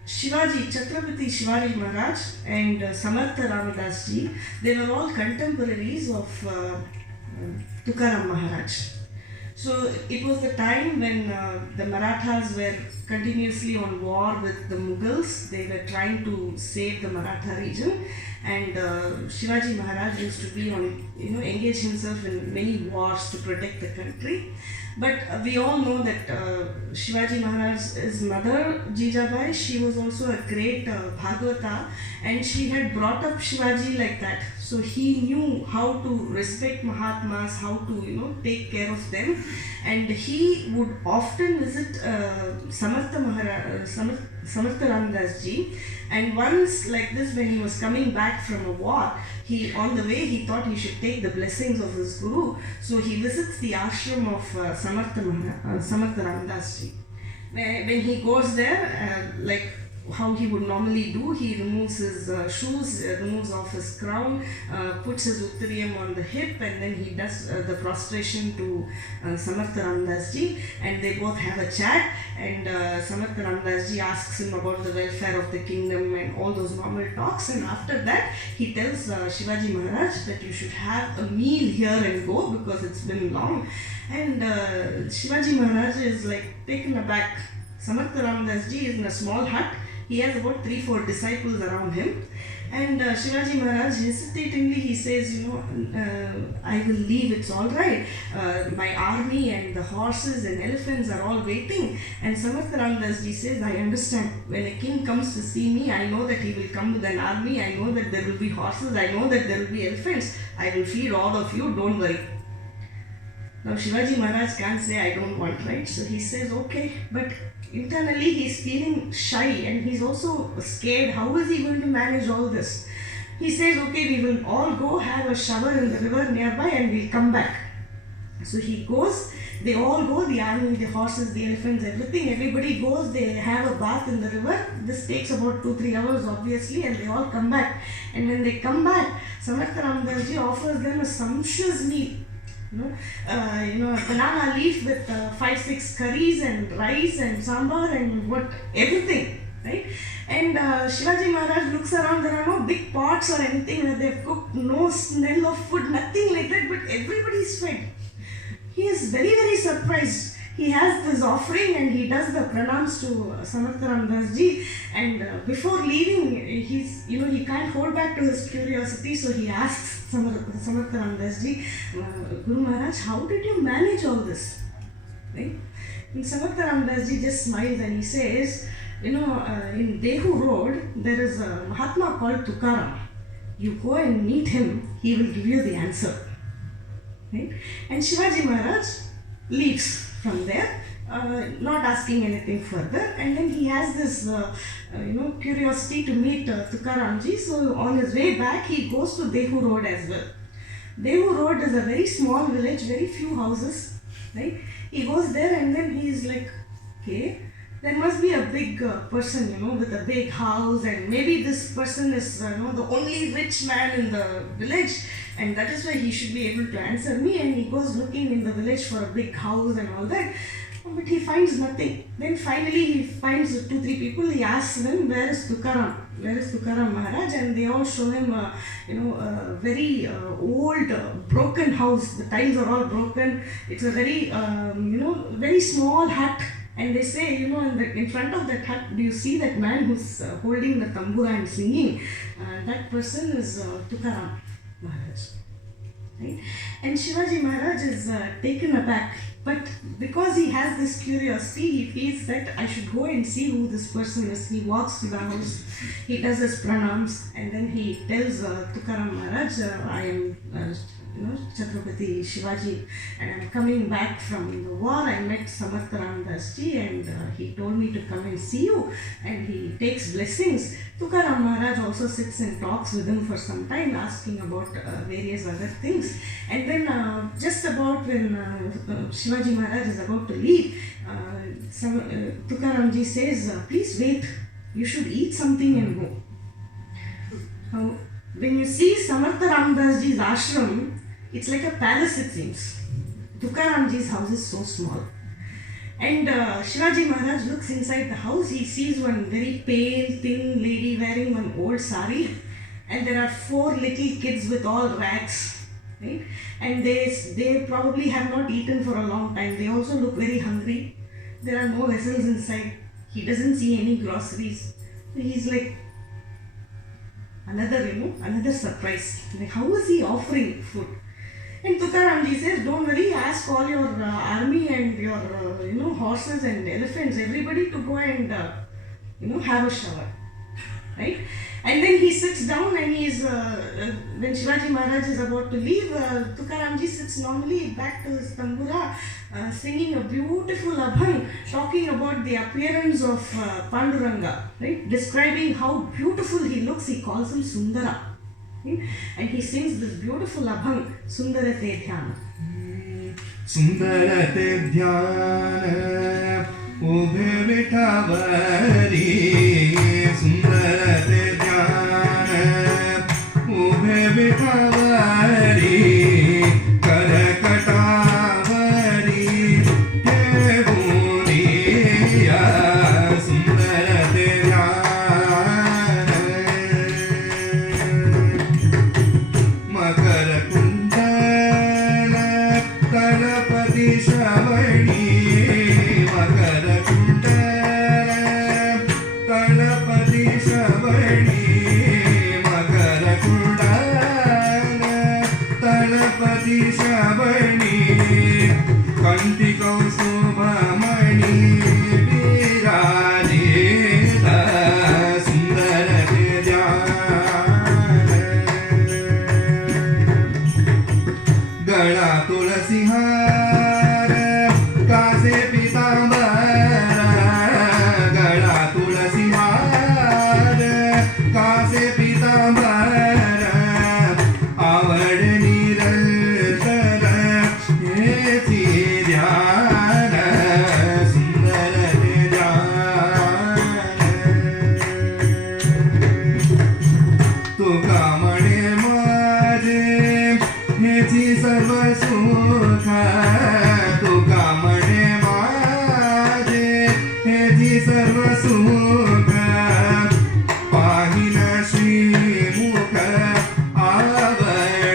Shivaji, Chhatrapati Shivaji Maharaj and Samartha Ramadas Ji, they were all contemporaries of Tukaram Maharaj. So it was the time when the Marathas were continuously on war with the Mughals. They were trying to save the Maratha region, and Shivaji Maharaj used to be engage himself in many wars to protect the country. But we all know that Shivaji Maharaj's mother, Jijabai, she was also a great Bhagavata, and she had brought up Shivaji like that. So he knew how to respect Mahatmas, how to take care of them, and he would often visit Samartha Ramadas Ji. And once like this, when he was coming back from a war, on the way he thought he should take the blessings of his guru. So he visits the ashram of Samartha Ramadas Ji. When he goes there, like how he would normally do, he removes his shoes, removes off his crown, puts his uttariyam on the hip, and then he does the prostration to Samartha Ramadas Ji, and they both have a chat, and Samartha Ramadas Ji asks him about the welfare of the kingdom and all those normal talks, and after that he tells Shivaji Maharaj that you should have a meal here and go because it's been long, and Shivaji Maharaj is like taken aback. Samartha Ramadas Ji is in a small hut. He has about 3-4 disciples around him, And Shivaji Maharaj hesitatingly he says, I will leave, it's all right. My army and the horses and elephants are all waiting. And Samartha Ramdas ji says, I understand. When a king comes to see me, I know that he will come with an army. I know that there will be horses. I know that there will be elephants. I will feed all of you, don't worry. Now Shivaji Maharaj can't say I don't want, right? So he says okay, but internally he's feeling shy and he's also scared. How is he going to manage all this? He says okay, we will all go have a shower in the river nearby and we'll come back. So he goes, they all go, the army, the horses, the elephants, everything, everybody goes, they have a bath in the river. This takes about 2-3 hours obviously, and they all come back. And when they come back, Samartha Ramdas ji offers them a sumptuous meal. Banana leaf with 5-6 curries and rice and sambar and everything, right? And Shivaji Maharaj looks around, there are no big pots or anything that they've cooked, no smell of food, nothing like that, but everybody's fed. He is very, very surprised. He has this offering and he does the pranams to Samartha Ramdas ji, and before leaving, he can't hold back to his curiosity, so he asks Samartha Ramdas ji, Guru Maharaj, how did you manage all this? Right? And Samartha Ramdas ji just smiles and he says, in Dehu Road, there is a Mahatma called Tukaram. You go and meet him, he will give you the answer. Right? And Shivaji Maharaj leaves from there, not asking anything further, and then he has this curiosity to meet Tukaramji. So on his way back he goes to Dehu Road as well. Dehu Road is a very small village, very few houses, right? He goes there and then he is like, okay, there must be a big person, with a big house, and maybe this person is the only rich man in the village, and that is why he should be able to answer me. And he goes looking in the village for a big house and all that, but he finds nothing. Then finally he finds 2-3 people. He asks them, where is Tukaram? Where is Tukaram Maharaj? And they all show him a very old broken house. The tiles are all broken. It's a very very small hut. And they say, in front of that hut, do you see that man who's holding the tambura and singing? That person is Tukaram Maharaj. Right? And Shivaji Maharaj is taken aback. But because he has this curiosity, he feels that I should go and see who this person is. He walks to the house, he does his pranams, and then he tells Tukaram Maharaj, I am Chhatrapati Shivaji, and I'm coming back from the war. I met Samartha Ramdas ji and he told me to come and see you, and he takes blessings. Tukaram Maharaj also sits and talks with him for some time, asking about various other things. And then just about when Shivaji Maharaj is about to leave, Tukaram ji says, please wait, you should eat something and go. Now, when you see Samartha Ramdas ji's ashram, it's like a palace, it seems. Tukaram ji's house is so small. And Shivaji Maharaj looks inside the house. He sees one very pale, thin lady wearing one old sari. And there are 4 little kids with all rags. Right? And they probably have not eaten for a long time. They also look very hungry. There are no vessels inside. He doesn't see any groceries. So he's like, another surprise. Like, how is he offering food? And Tukaramji says, don't worry, ask all your army and your horses and elephants, everybody to go and have a shower, right? And then he sits down and when Shivaji Maharaj is about to leave, Tukaramji sits normally back to his tambura, singing a beautiful abhang, talking about the appearance of Panduranga, right? Describing how beautiful he looks. He calls him Sundara. Right? And he sings this beautiful abhang, Sundarate Dhyana. Sundarate Dhyana, Ubhe Vithavari, Sundarate Dhyana, Ubhe Vithavari, Karakatavari, Devuniya, Sundarate Dhyana, Makara Kundala, Talapati Shavani, Makara Kundala, Talapati Shavani, स्थलपति Shravani कंठी कौस्तुभमणि विराजित सुंदर गळा तुलसी हार कासे पीतांबर गळा तुलसी हार कासे पीतांबर आवड निरंतर हेची ध्यान सुंदर तुका म्हणे माझे हेची सर्व सुख तुका म्हणे माझे हेची सर्व सुख पाहिन श्रीमुख आवडीन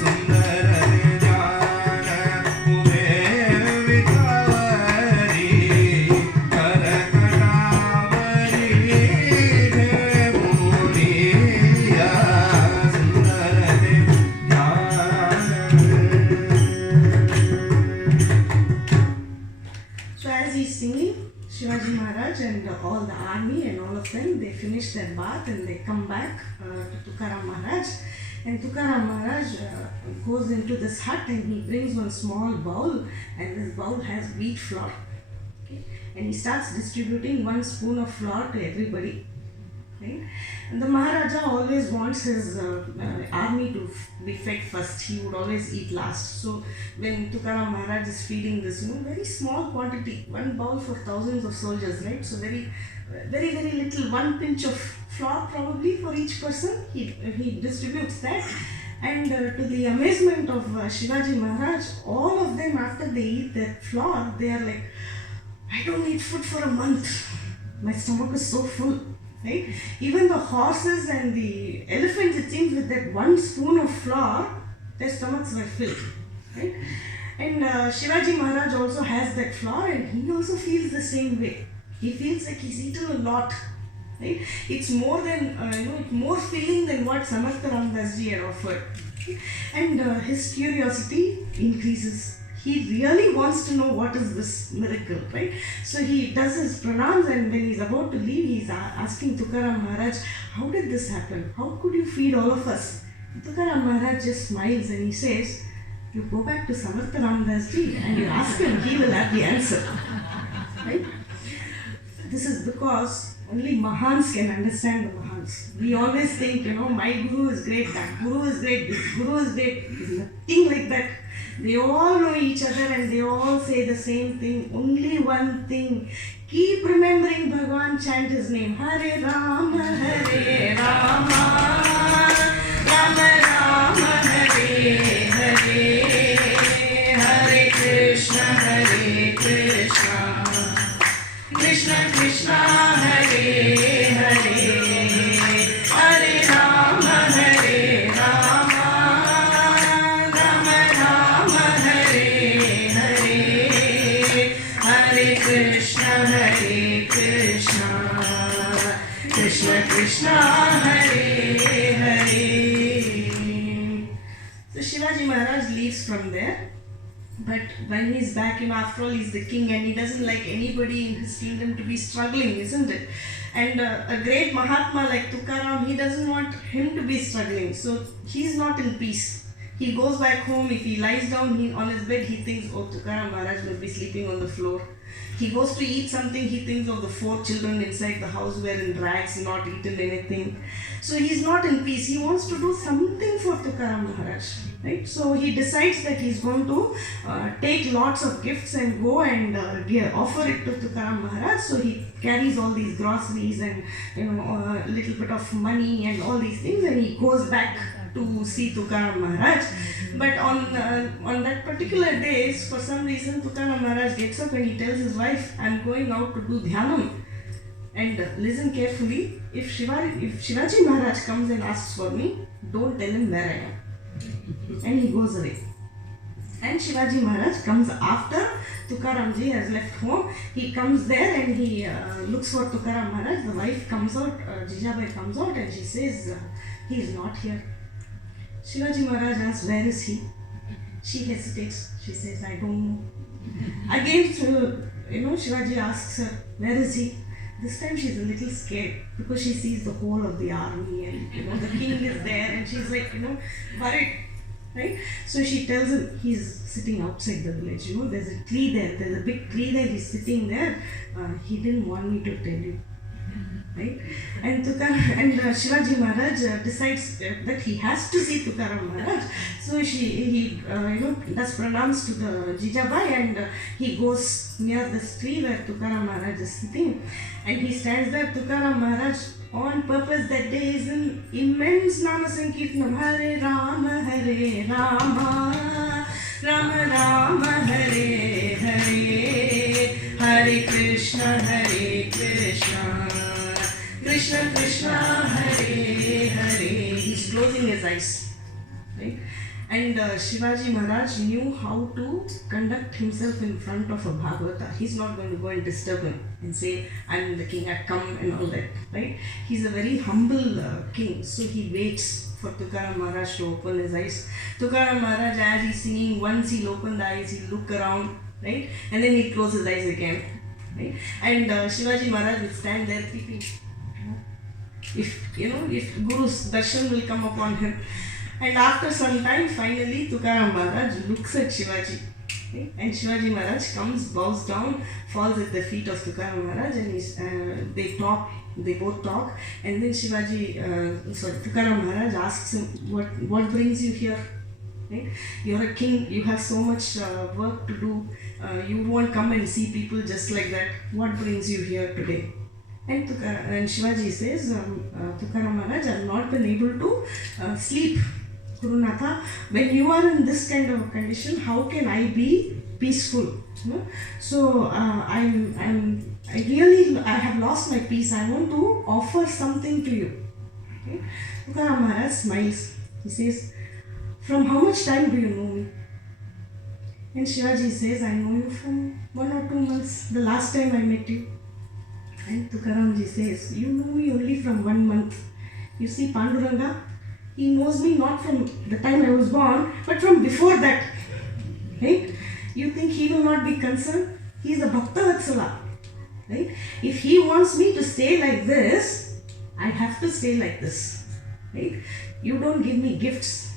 सुंदर ध्यान उभे विठावरी करकटावरी ठेवूनिया सुंदर So as he's singing, Shivaji Maharaj and all the army and all of them, they finish their bath and they come back to Tukaram Maharaj. And Tukaram Maharaj goes into this hut and he brings one small bowl, and this bowl has wheat flour. Okay? And he starts distributing 1 spoon of flour to everybody. Right? And the Maharaja always wants his army to be fed first. He would always eat last. So when Tukaram Maharaj is feeding this, very small quantity, 1 bowl for thousands of soldiers, right? So very little, 1 pinch of flour probably for each person. He distributes that. And to the amazement of Shivaji Maharaj, all of them after they eat that flour, they are like, I don't eat food for a month. My stomach is so full. Right? Even the horses and the elephants, it seems, with that 1 spoon of flour, their stomachs were filled. Right? And Shivaji Maharaj also has that flour, and he also feels the same way. He feels like he's eaten a lot. Right? It's more than it's more filling than what Samartha Ramdas ji had offered. And his curiosity increases. He really wants to know what is this miracle, right? So he does his pranams, and when he's about to leave, he's asking Tukaram Maharaj, how did this happen? How could you feed all of us? Tukaram Maharaj just smiles and he says, you go back to Samartha Ramdas ji and you ask him, he will have the answer. Right? This is because only Mahans can understand the Mahans. We always think, my Guru is great, that Guru is great, this Guru is great. It is nothing like that. They all know each other and they all say the same thing. Only one thing. Keep remembering Bhagwan, chant his name. Hare Rama, Hare Rama, Rama Rama, Hare Hare, Hare Krishna, Hare Krishna, Krishna Krishna, Hare Hare, Hare Rama, Hare Rama, Rama Rama, Hare Hare, Hare Krishna, Hare Krishna, Krishna Krishna, Hare Hare. So Shivaji Maharaj leaves from there. But when he's back, after all, he's the king and he doesn't like anybody in his kingdom to be struggling, isn't it? And a great Mahatma like Tukaram, he doesn't want him to be struggling. So he's not in peace. He goes back home. If he lies down on his bed, he thinks, oh, Tukaram Maharaj will be sleeping on the floor. He goes to eat something, he thinks of the 4 children inside the house who are in rags, not eaten anything. So he's not in peace. He wants to do something for Tukaram Maharaj. Right? So he decides that he's going to take lots of gifts and go and offer it to Tukaram Maharaj. So he carries all these groceries and a little bit of money and all these things, and he goes back to see Tukaram Maharaj. But on that particular day, for some reason, Tukaram Maharaj gets up and he tells his wife, I'm going out to do dhyanam. And listen carefully, if Shivaji Maharaj comes and asks for me, don't tell him where I am. And he goes away. And Shivaji Maharaj comes after Tukaram ji has left home. He comes there and he looks for Tukaram Maharaj. The wife comes out, Jijabai comes out, and she says, he is not here. Shivaji Maharaj asks, where is he? She hesitates. She says, I don't know. Again, Shivaji asks her, where is he? This time she's a little scared because she sees the whole of the army and the king is there and she's like, worried. Right? So she tells him he's sitting outside the village. There's a tree there. There's a big tree there. He's sitting there. He didn't want me to tell you. Right? And Shivaji Maharaj decides that he has to see Tukaram Maharaj. So he does pranams to the Jijabai and he goes near this tree where Tukaram Maharaj is sitting. And he stands there. Tukaram Maharaj on purpose that day is an immense Nama Sankirtanam. Hare Rama, Rama Rama, Hare Hare, Hare Krishna, Krishna Krishna, Hare Hare. He's closing his eyes. Right? And Shivaji Maharaj knew how to conduct himself in front of a Bhagavata. He's not going to go and disturb him and say, I'm the king, I've come and all that. Right? He's a very humble king. So he waits for Tukaram Maharaj to open his eyes. Tukaram Maharaj, as he's singing, once he'll open the eyes, he'll look around. Right? And then he'll close his eyes again. Right? And Shivaji Maharaj will stand there peeping. If Guru's darshan will come upon him. And after some time, finally, Tukaram Maharaj looks at Shivaji. Okay? And Shivaji Maharaj comes, bows down, falls at the feet of Tukaram Maharaj and they both talk. And then Tukaram Maharaj asks him, what brings you here? Right? You're a king, you have so much work to do. You won't come and see people just like that. What brings you here today? And Shivaji says, Tukaram Maharaj, I have not been able to sleep. Gurunatha, when you are in this kind of a condition, how can I be peaceful? So I have lost my peace. I want to offer something to you. Okay? Tukaram Maharaj smiles. He says, from how much time do you know me? And Shivaji says, I know you from 1 or 2 months, the last time I met you. And Tukaramji says, you know me only from 1 month. You see Panduranga, he knows me not from the time I was born, but from before that. Right? You think he will not be concerned? He is a Bhakta Vatsala. Right? If he wants me to stay like this, I have to stay like this. Right? You don't give me gifts.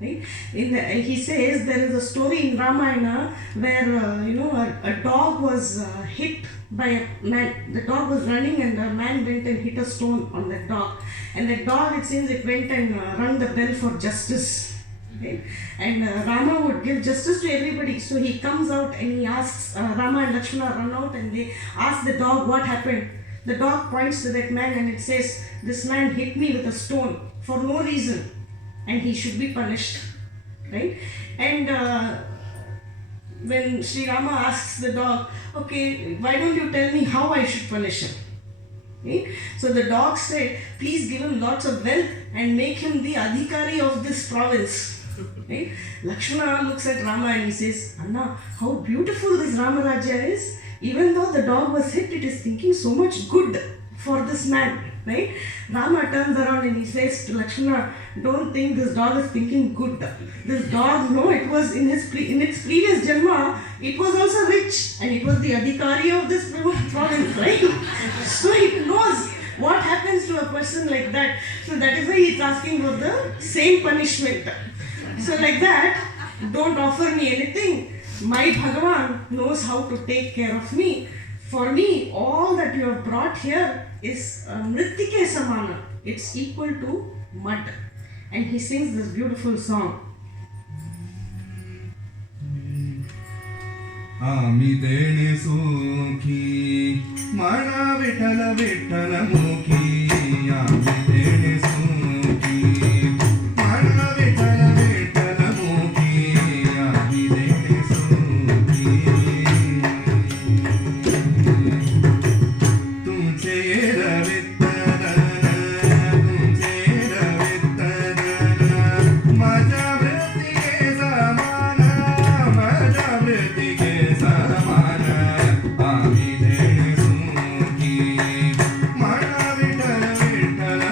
Right? He says there is a story in Ramayana where a dog was hit by a man. The dog was running and a man went and hit a stone on that dog. And that dog, it seems, it went and rang the bell for justice. Right? And Rama would give justice to everybody. So he comes out and he asks, Rama and Lakshmana run out and they ask the dog what happened. The dog points to that man and it says, this man hit me with a stone for no reason. And he should be punished, right? And when Sri Rama asks the dog, okay, why don't you tell me how I should punish him? Right? So the dog said, please give him lots of wealth and make him the adhikari of this province. Right? Lakshmana looks at Rama and he says, Anna, how beautiful this Ramarajya is. Even though the dog was hit, it is thinking so much good for this man. Right? Rama turns around and he says to Lakshmana, don't think this dog is thinking good. This dog, no, it was in its previous janma, it was also rich and it was the adhikari of this province, right? So it knows what happens to a person like that. So that is why he is asking for the same punishment. So like that, don't offer me anything. My Bhagavan knows how to take care of me. For me, all that you have brought here is mrittike samana. It's equal to mud. And he sings this beautiful song. Ami dene sukhi, mana vitala vitala mukhi. Ami dene sukhi, mana vitala vitala mukhi. Ami dene sukhi. Tumse ravittana, tumse ravittana. Maja vrittike samana, maja vrittike samana. Ami dene sukhi, mana vitala vitala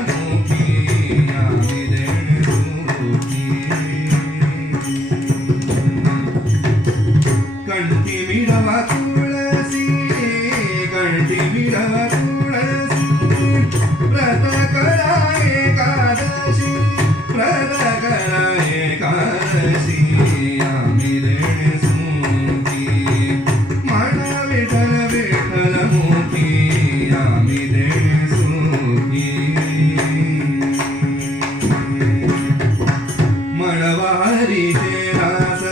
हरीचे दास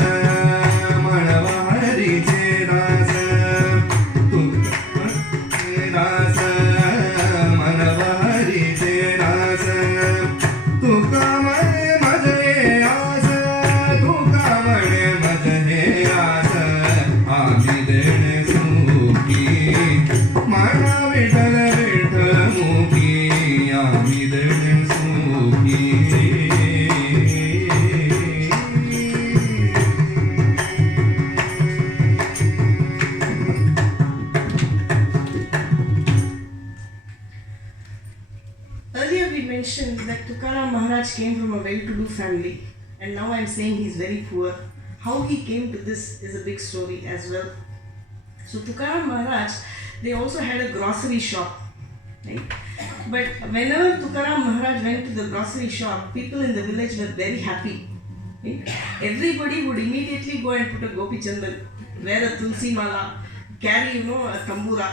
म्हणवा हरीचे दास तुकारामाचे दास म्हणवा हरीचे दास तुका म्हणे माझे आस तुका म्हणे माझे आस आम्ही देणे सुखी म्हणा विठ्ठल विठ्ठमुखी आम्ही देणे सुखी. Earlier we mentioned that Tukaram Maharaj came from a well-to-do family, and now I'm saying he's very poor. How he came to this is a big story as well. So Tukaram Maharaj, they also had a grocery shop, right? But whenever Tukaram Maharaj went to the grocery shop, people in the village were very happy. Right? Everybody would immediately go and put a gopi chandan, wear a tulsi mala, carry a tambura.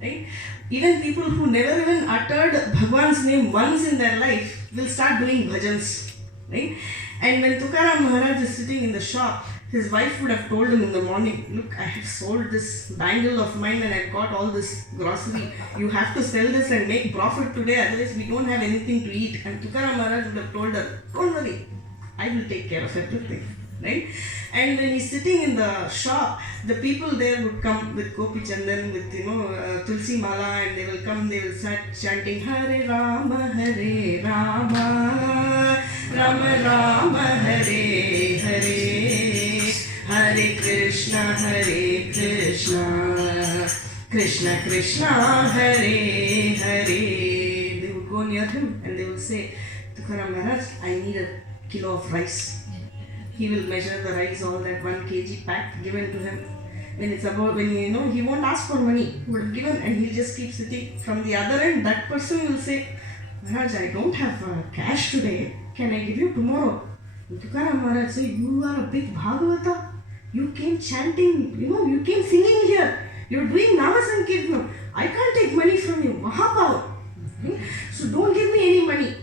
Right? Even people who never even uttered Bhagwan's name once in their life will start doing bhajans. Right? And when Tukaram Maharaj is sitting in the shop, his wife would have told him in the morning, look, I have sold this bangle of mine and I got all this grocery. You have to sell this and make profit today, otherwise we don't have anything to eat. And Tukaram Maharaj would have told her, don't worry, I will take care of everything. Right? And when he's sitting in the shop, the people there would come with Gopi Chandan, with Tulsi Mala, and they will come, they will start chanting Hare Rama, Rama Rama, Hare Hare, Hare Krishna, Krishna Krishna, Hare Hare. They would go near him and they will say, Tukaram Maharaj, I need a kilo of rice. He will measure the rice, all that 1 kg pack given to him. When it's about, he won't ask for money, he would have given and he'll just keep sitting. From the other end, that person will say, Maharaj, I don't have cash today, can I give you tomorrow? And Tukaram Maharaj say, you are a big Bhagavata. You came chanting, you came singing here. You're doing Nama Sankirtanam. I can't take money from you, Mahapower. So don't give me any money.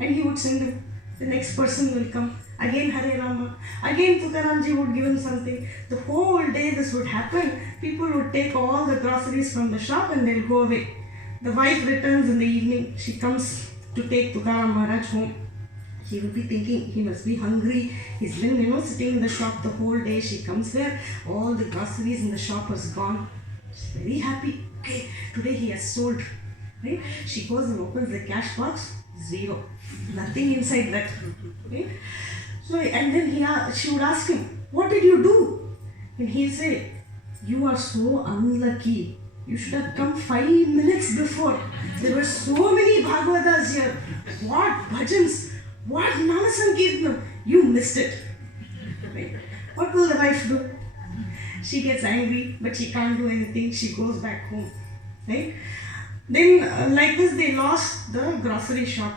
And he would send him. The next person will come. Again Hare Rama. Again Tukaramji would give him something. The whole day this would happen. People would take all the groceries from the shop and they'll go away. The wife returns in the evening. She comes to take Tukaram Maharaj home. She will be thinking he must be hungry. He's been sitting in the shop the whole day. She comes there. All the groceries in the shop is gone. She's very happy. Okay, today he has sold. Right? She goes and opens the cash box. Zero. Nothing inside that. Right? So, and then she would ask him, what did you do? And he'll say, you are so unlucky. You should have come 5 minutes before. There were so many Bhagavatas here. What bhajans? What Nama Sankirtanam? You missed it. Right? What will the wife do? She gets angry, but she can't do anything. She goes back home. Right? Then, like this, they lost the grocery shop.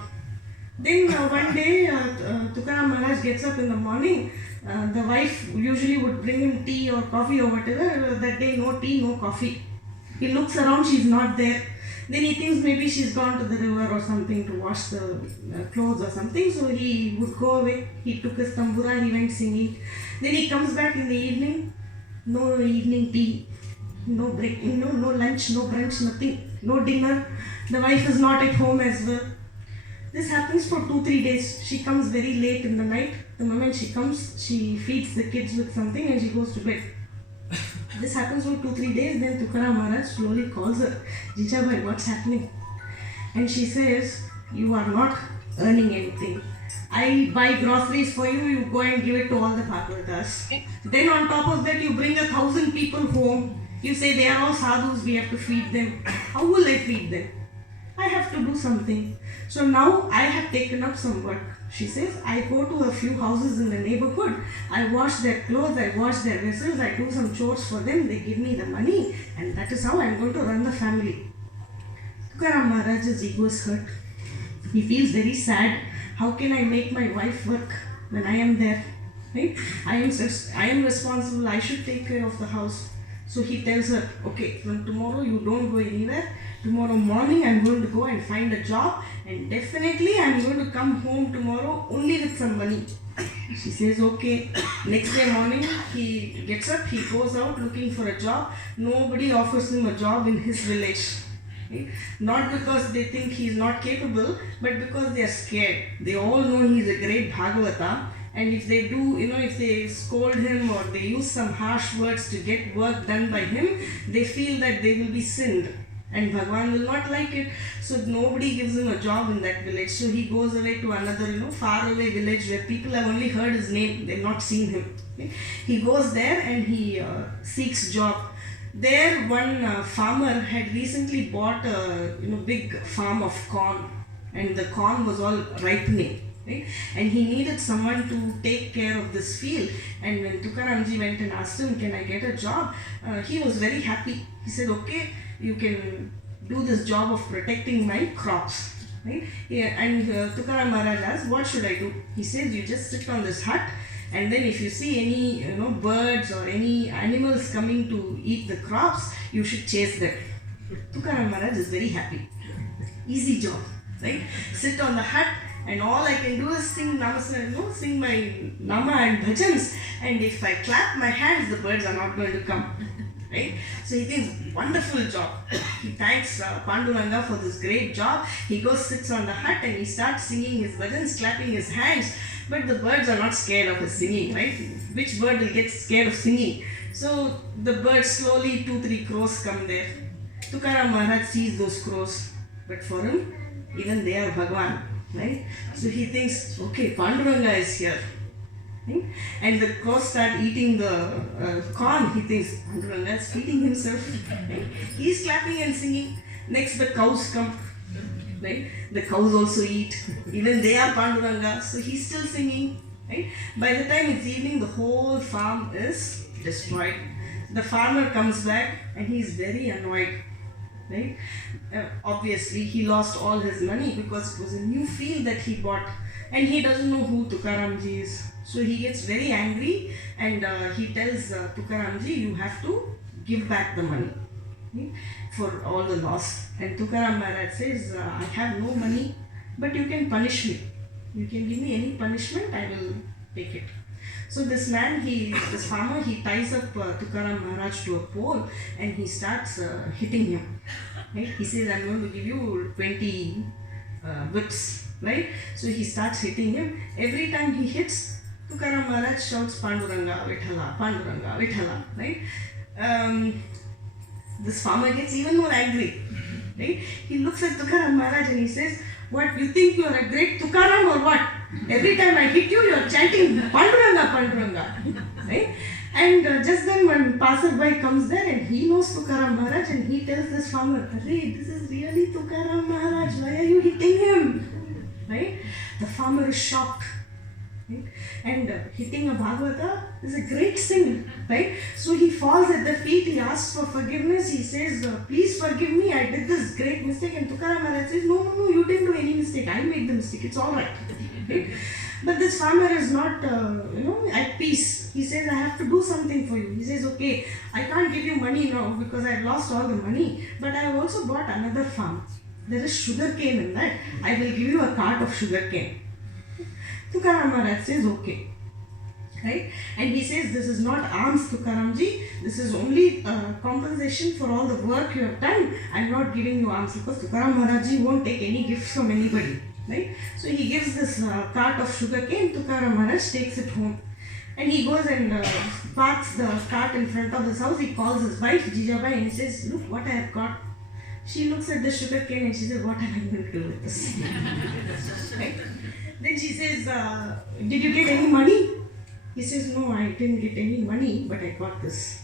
Then one day, Tukaram Maharaj gets up in the morning. The wife usually would bring him tea or coffee or whatever. That day, no tea, no coffee. He looks around, she's not there. Then he thinks maybe she's gone to the river or something to wash the clothes or something. So he would go away. He took his tambura, he went singing. Then he comes back in the evening. No evening tea, no break, no lunch, no brunch, nothing, no dinner. The wife is not at home as well. This happens for 2-3 days. She comes very late in the night. The moment she comes, she feeds the kids with something and she goes to bed. This happens for 2-3 days. Then Tukaram Maharaj slowly calls her, Jijabai, what's happening? And she says, you are not earning anything. I buy groceries for you, you go and give it to all the Bhagavatas. Then on top of that, you bring 1,000 people home. You say they are all sadhus, we have to feed them. How will I feed them? I have to do something. So now I have taken up some work. She says, I go to a few houses in the neighborhood. I wash their clothes, I wash their vessels, I do some chores for them. They give me the money and that is how I am going to run the family. Tukaram Maharaj's ego is hurt. He feels very sad. How can I make my wife work when I am there? Right? I am responsible. I should take care of the house. So he tells her, okay, from tomorrow you don't go anywhere. Tomorrow morning I am going to go and find a job and definitely I am going to come home tomorrow only with some money. She says, okay. Next day morning, he gets up, he goes out looking for a job. Nobody offers him a job in his village. Okay? Not because they think he is not capable, but because they are scared. They all know he is a great Bhagavata, and if they do, if they scold him or they use some harsh words to get work done by him, they feel that they will be sinned. And Bhagwan will not like it. So nobody gives him a job in that village. So he goes away to another, far away village where people have only heard his name. They've not seen him. Okay? He goes there and he seeks job. There one farmer had recently bought a big farm of corn. And the corn was all ripening. Right? And he needed someone to take care of this field. And when Tukaramji went and asked him, can I get a job? He was very happy. He said, okay, you can do this job of protecting my crops. Right? Yeah, and Tukaram Maharaj asked, what should I do? He says, you just sit on this hut, and then if you see any birds or any animals coming to eat the crops, you should chase them. Tukaram Maharaj is very happy. Easy job. Right? Sit on the hut, and all I can do is sing sing my nama and bhajans, and if I clap my hands, the birds are not going to come. Right? So he thinks, wonderful job. He thanks Panduranga for this great job. He goes, sits on the hut, and he starts singing his bhajans, clapping his hands. But the birds are not scared of his singing, right? Which bird will get scared of singing? So the birds slowly, 2-3 crows come there. Tukaram Maharaj sees those crows, but for him, even they are Bhagwan, right? So he thinks, okay, Panduranga is here. Right? And the crows start eating the corn. He thinks, Panduranga is feeding himself. Right? He is clapping and singing. Next, the cows come. Right? The cows also eat. Even they are Panduranga. So he's still singing. Right? By the time it's evening, the whole farm is destroyed. The farmer comes back and he's very annoyed. Right? Obviously, he lost all his money because it was a new field that he bought. And he doesn't know who Tukaramji is. So he gets very angry and he tells Tukaramji, you have to give back the money, okay, for all the loss. And Tukaram Maharaj says, I have no money, but you can punish me. You can give me any punishment, I will take it. So this man, this farmer, he ties up Tukaram Maharaj to a pole and he starts hitting him. Right? He says, I'm going to give you 20 whips. Right? So he starts hitting him. Every time he hits, Tukaram Maharaj shouts Panduranga, Vithala, Panduranga, Vithala. Right? This farmer gets even more angry. Right? He looks at Tukaram Maharaj and he says, what, you think you are a great Tukaram or what? Every time I hit you, you are chanting Panduranga, Panduranga. Right? And just then one passerby comes there and he knows Tukaram Maharaj and he tells this farmer, Arey, this is really Tukaram Maharaj, why are you hitting him? Right? The farmer is shocked. Right? And hitting a Bhagavata is a great sin. Right? So he falls at the feet, he asks for forgiveness, he says, please forgive me, I did this great mistake. And Tukaram Maharaj says, no, you didn't do any mistake, I made the mistake, it's alright. Right? But this farmer is not, at peace. He says, I have to do something for you. He says, okay, I can't give you money now because I've lost all the money, but I have also bought another farm. There is sugar cane in that. I will give you a cart of sugar cane. Tukaram Maharaj says, okay. Right? And he says, this is not alms, Tukaramji. This is only compensation for all the work you have done. I am not giving you alms because Tukaram Maharajji won't take any gifts from anybody. Right? So he gives this cart of sugar cane. Tukaram Maharaj takes it home. And he goes and parks the cart in front of his house. He calls his wife, Jijabai, and he says, look what I have got. She looks at the sugar cane and she says, what am I going to do with this? Right? Then she says, did you get any money? He says, no, I didn't get any money, but I got this.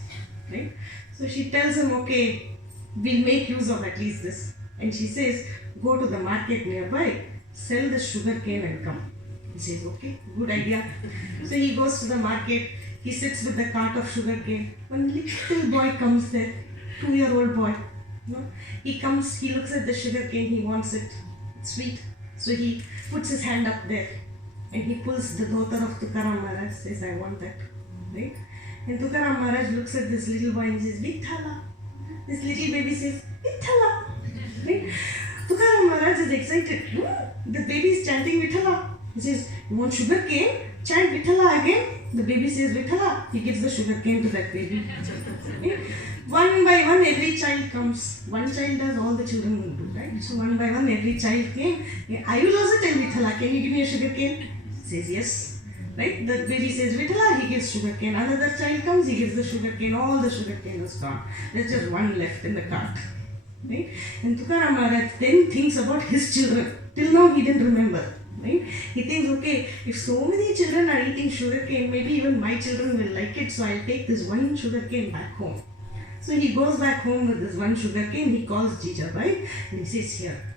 Right? So she tells him, okay, we'll make use of at least this. And she says, go to the market nearby, sell the sugar cane and come. He says, okay, good idea. So he goes to the market, he sits with the cart of sugar cane. One little boy comes there, 2-year-old boy. He comes, he looks at the sugar cane, he wants it. It's sweet. So he puts his hand up there and he pulls the dhotar of Tukaram Maharaj, says, I want that. Right? And Tukaram Maharaj looks at this little boy and says, Vithala. This little baby says, Vithala. Right? Tukaram Maharaj is excited. The baby is chanting Vithala. He says, you want sugar cane? chant Vithala again. The baby says Vithala, he gives the sugar cane to that baby. One by one, every child comes. One child does, all the children will do, right? So one by one, every child came. I will also tell Vithala, can you give me a sugar cane? Says yes. Right? The baby says Vithala, he gives sugar cane. Another child comes, he gives the sugar cane. All the sugar cane is gone. There's just one left in the cart. Right? And Tukaram Maharaj then thinks about his children. Till now he didn't remember. Right? He thinks, okay, if so many children are eating sugar cane, maybe even my children will like it, so I'll take this one sugar cane back home. So he goes back home with this one sugar cane. He calls Jijabai and he says, here.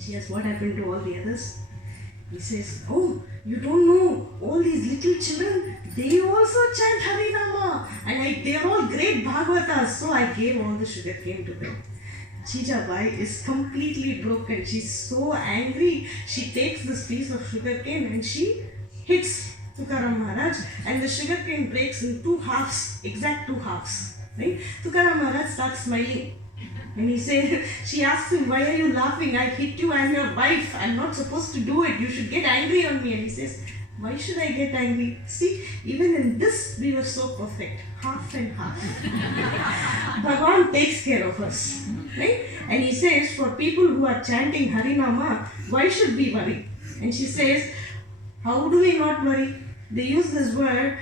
She asks, what happened to all the others? He says, oh, you don't know, all these little children, they also chant Harinama, and they are all great Bhagavatas, so I gave all the sugar cane to them. Jijabai is completely broken. She's so angry. She takes this piece of sugar cane and she hits Tukaram Maharaj, and the sugar cane breaks in two halves, exact two halves. Right? Tukaram Maharaj starts smiling. And he said, she asks him, why are you laughing? I hit you, I'm your wife. I'm not supposed to do it. You should get angry on me. And he says, why should I get angry? See, even in this, we were so perfect. Half and half. Bhagavan takes care of us. Right? And he says, for people who are chanting Harinama, why should we worry? And she says, how do we not worry? They use this word,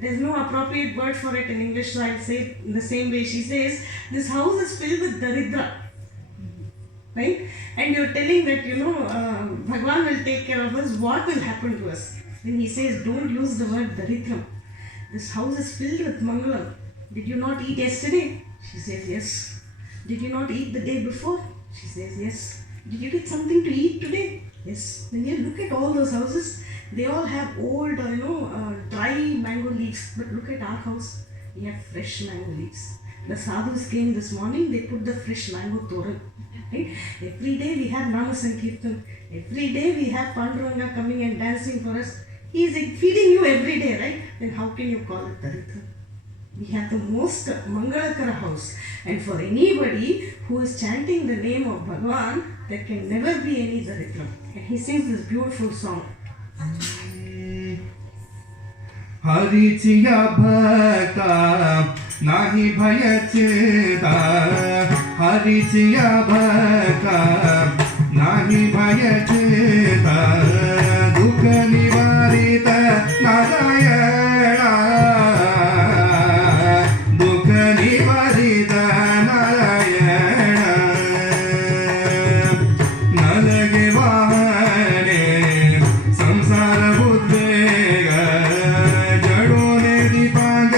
there's no appropriate word for it in English, so I'll say it in the same way. She says, this house is filled with daridra. Right? And you're telling that, Bhagwan will take care of us, what will happen to us? Then he says, don't use the word daridram. This house is filled with mangalam. Did you not eat yesterday? She says, yes. Did you not eat the day before? She says, yes. Did you get something to eat today? Yes. When you look at all those houses, they all have old, dry mango leaves. But look at our house, we have fresh mango leaves. The sadhus came this morning, they put the fresh mango toran. Right? Every day we have Nama Sankirtan. Every day we have Panduranga coming and dancing for us. He is feeding you every day, right? Then how can you call it Daridra? We have the most Mangalakara house. And for anybody who is chanting the name of Bhagavan, there can never be any Daridra. And he sings this beautiful song. हरिचिया भक्ता नाही भय चिंता हरिचिया भक्ता नाही भय चिंता दुख निवारित नारायणा दुख निवारित नारायणा न लगे वाहने संसार बुद्धेग जडोने दीपांग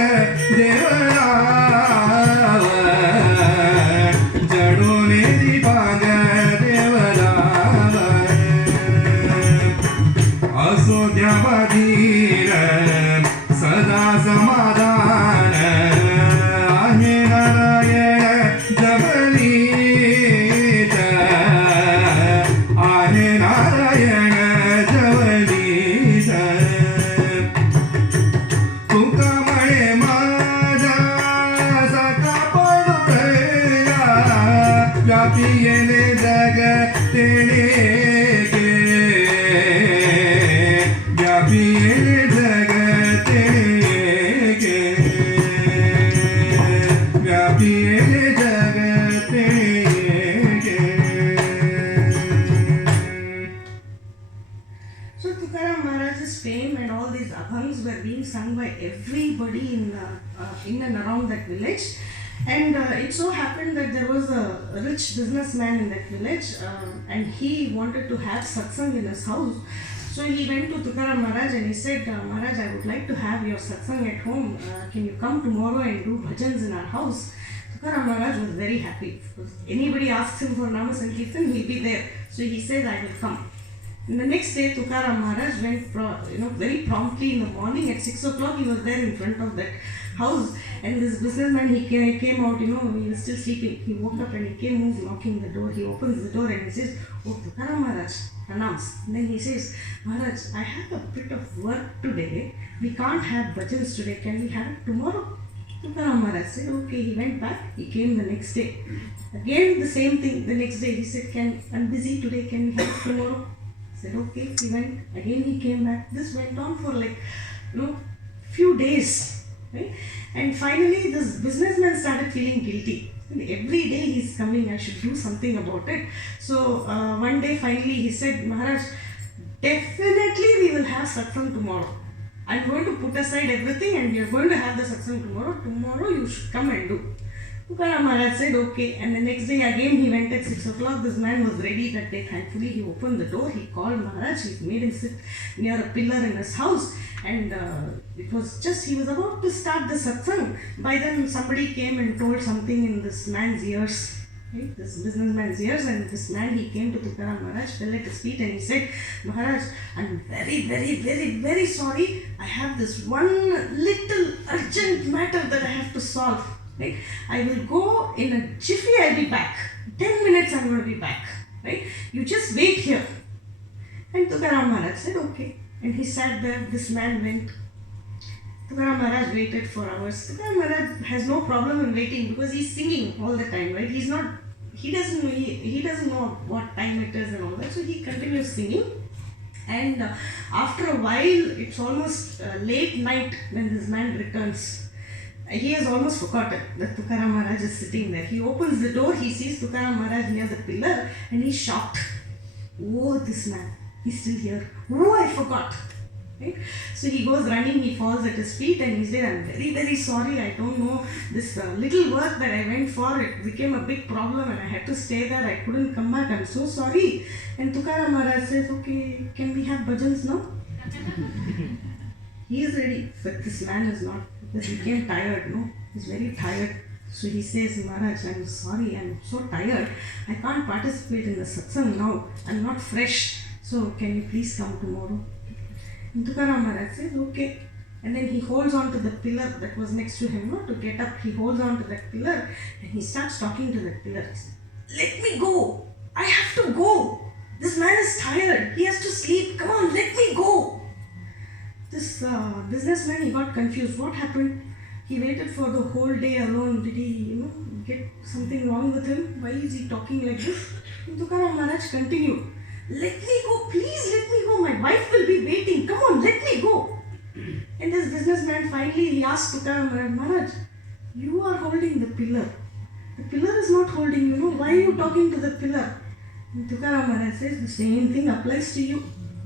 देवराव जडोने दीपांग देवराव असो द्यावाधीर सदा समाधान आहे नारायण जवनीत आहे नारायण जवनीत तुका म्हणे माझा सखा पडुया व्यापी येणे जग तेणे गे व्यापी येणे जग तेणे गे व्यापी येणे जग तेणे गे So Tukaram Maharaj's fame and all these abhangs were being sung by everybody in and around that village. And it so happened that there was a rich businessman in that village and he wanted to have satsang in his house. So he went to Tukaram Maharaj and he said, Maharaj, I would like to have your satsang at home. Can you come tomorrow and do bhajans in our house? Tukaram Maharaj was very happy. If anybody asks him for Nama Sankirtan, he'll be there. So he said, I will come. And the next day, Tukaram Maharaj went, very promptly in the morning at 6 o'clock. He was there in front of that house, and this businessman he came out. He was still sleeping. He woke up and he came, who's knocking the door. He opens the door and he says, "Oh, Tukaram Maharaj, pranams." And then he says, "Maharaj, I have a bit of work today. We can't have bhajans today. Can we have it tomorrow?" Tukaram Maharaj said, "Okay." He went back. He came the next day. Again the same thing. The next day he said, "I'm busy today. Can we have it tomorrow?" He said, okay. He went. Again he came back. This went on for like, few days. Right? And finally this businessman started feeling guilty. And every day he's coming, I should do something about it. So one day finally he said, Maharaj, definitely we will have satsang tomorrow. I'm going to put aside everything and we are going to have the satsang tomorrow. Tomorrow you should come and do. Tukaram Maharaj said okay, and the next day again he went at 6 o'clock. This man was ready that day. Thankfully he opened the door, he called Maharaj, he made him sit near a pillar in his house, and it was just, he was about to start the satsang. By then somebody came and told something in this man's ears, right? This businessman's ears, and this man, he came to Tukaram Maharaj, fell at his feet and he said, Maharaj, I'm very, very, very, very sorry. I have this one little urgent matter that I have to solve. Right? I will go in a jiffy, I'll be back. 10 minutes I'm going to be back. Right? You just wait here. And Tukaram Maharaj said, okay. And he sat there, this man went. Tukaram Maharaj waited for hours. Tukaram Maharaj has no problem in waiting because he's singing all the time, right? He doesn't know what time it is and all that. So he continues singing. And after a while, it's almost late night when this man returns. He has almost forgotten that Tukaram Maharaj is sitting there. He opens the door, he sees Tukaram Maharaj near the pillar and he's shocked. Oh, this man, he's still here. Oh, I forgot. Right? So he goes running, he falls at his feet and he said, I'm very, very sorry. I don't know, this little work that I went for, it became a big problem and I had to stay there. I couldn't come back. I'm so sorry. And Tukaram Maharaj says, okay, can we have bhajans now? He is ready, but this man is not, because he became tired, no? He's very tired. So he says, Maharaj, I'm sorry, I'm so tired. I can't participate in the satsang now. I'm not fresh. So can you please come tomorrow? And Tukaram Maharaj says, okay. And then he holds on to the pillar that was next to him, no? To get up, he holds on to that pillar and he starts talking to that pillar. He says, let me go. I have to go. This man is tired. He has to sleep. Come on, let me go. This businessman, he got confused. What happened? He waited for the whole day alone. Did he, get something wrong with him? Why is he talking like this? And Tukaram Maharaj continued. Let me go, please let me go. My wife will be waiting. Come on, let me go. And this businessman finally, he asked Tukaram Maharaj, Maharaj, you are holding the pillar. The pillar is not holding you. Why are you talking to the pillar? And Tukaram Maharaj says, the same thing applies to you.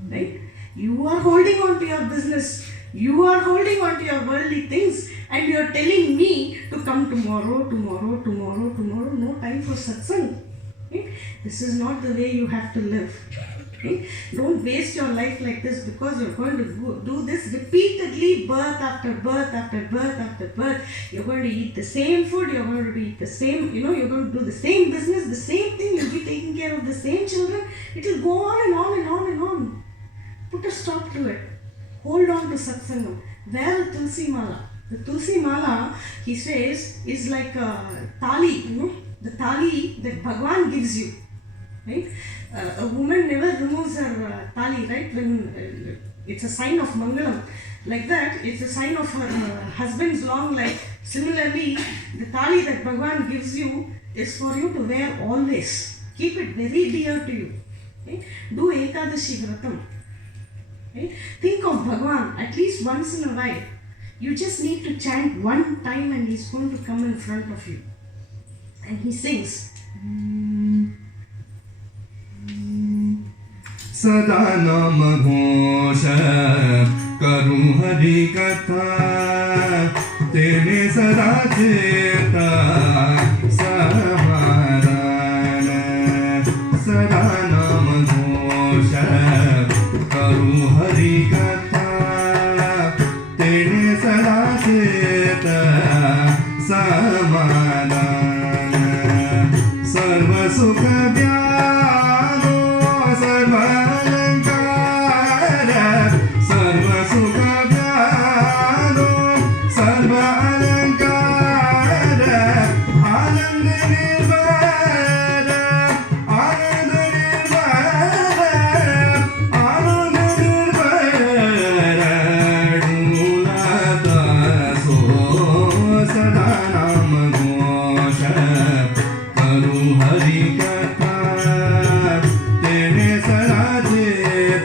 Right? You are holding on to your business. You are holding on to your worldly things and you are telling me to come tomorrow. No time for satsang. Okay? This is not the way you have to live. Okay? Don't waste your life like this because you're going to do this repeatedly, birth after birth after birth after birth. You're going to eat the same food, you're going to eat the same, you're going to do the same business, the same thing, you'll be taking care of the same children. It will go on and on and on and on. Put a stop to it. Hold on to satsangam. Wear the tulsi mala. The tulsi mala, he says, is like a tali, the tali that Bhagwan gives you. Right? A woman never removes her tali, right? When it's a sign of Mangalam. Like that, it's a sign of her husband's long life. Similarly, the tali that Bhagwan gives you is for you to wear always. Keep it very dear to you. Okay? Do Ekadashi Vratam. Right? Think of Bhagwan at least once in a while. You just need to chant one time and he's going to come in front of you. And he sings. Sada nama ghosha karu hari katha tere sada cheta samadana sada nama ghosha karu hari katha tere sada cheta samadana sarva sukha vyano sarva Hari Katha Tere Sarajeta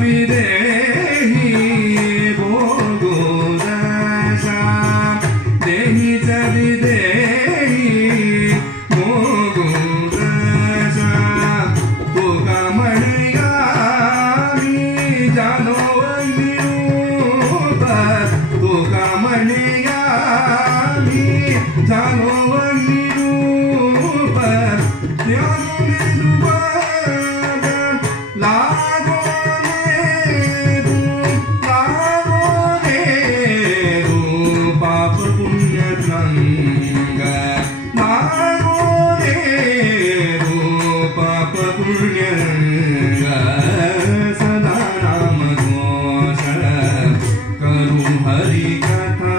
विदेही भोगोदशा देहीच विदेही भोगोदशा तुका म्हणया मी जानो निरूप तुका म्हणया मी जानो निरूप त्यानो निरूप लागो नेरू पाप पुण्य रंग लागो नेरू पाप पुण्य रंग सदा नाम घोष करू हरि कथा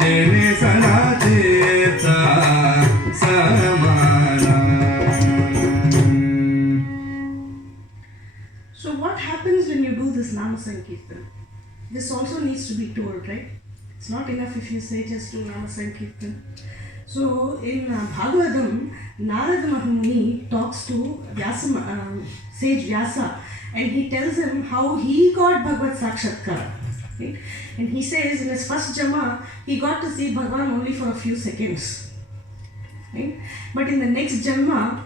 तेने सदा चेता समाना. So what happens when you do this Nama Sankirtan? This also needs to be told, right? It's not enough if you say just do Nama Sankirtan. So in Bhagavatam, Narada Mahamuni talks to sage Vyasa, and he tells him how he got Bhagavad Sakshatkara. Right? And he says in his first Jama, he got to see Bhagavan only for a few seconds. Right? But in the next Janma,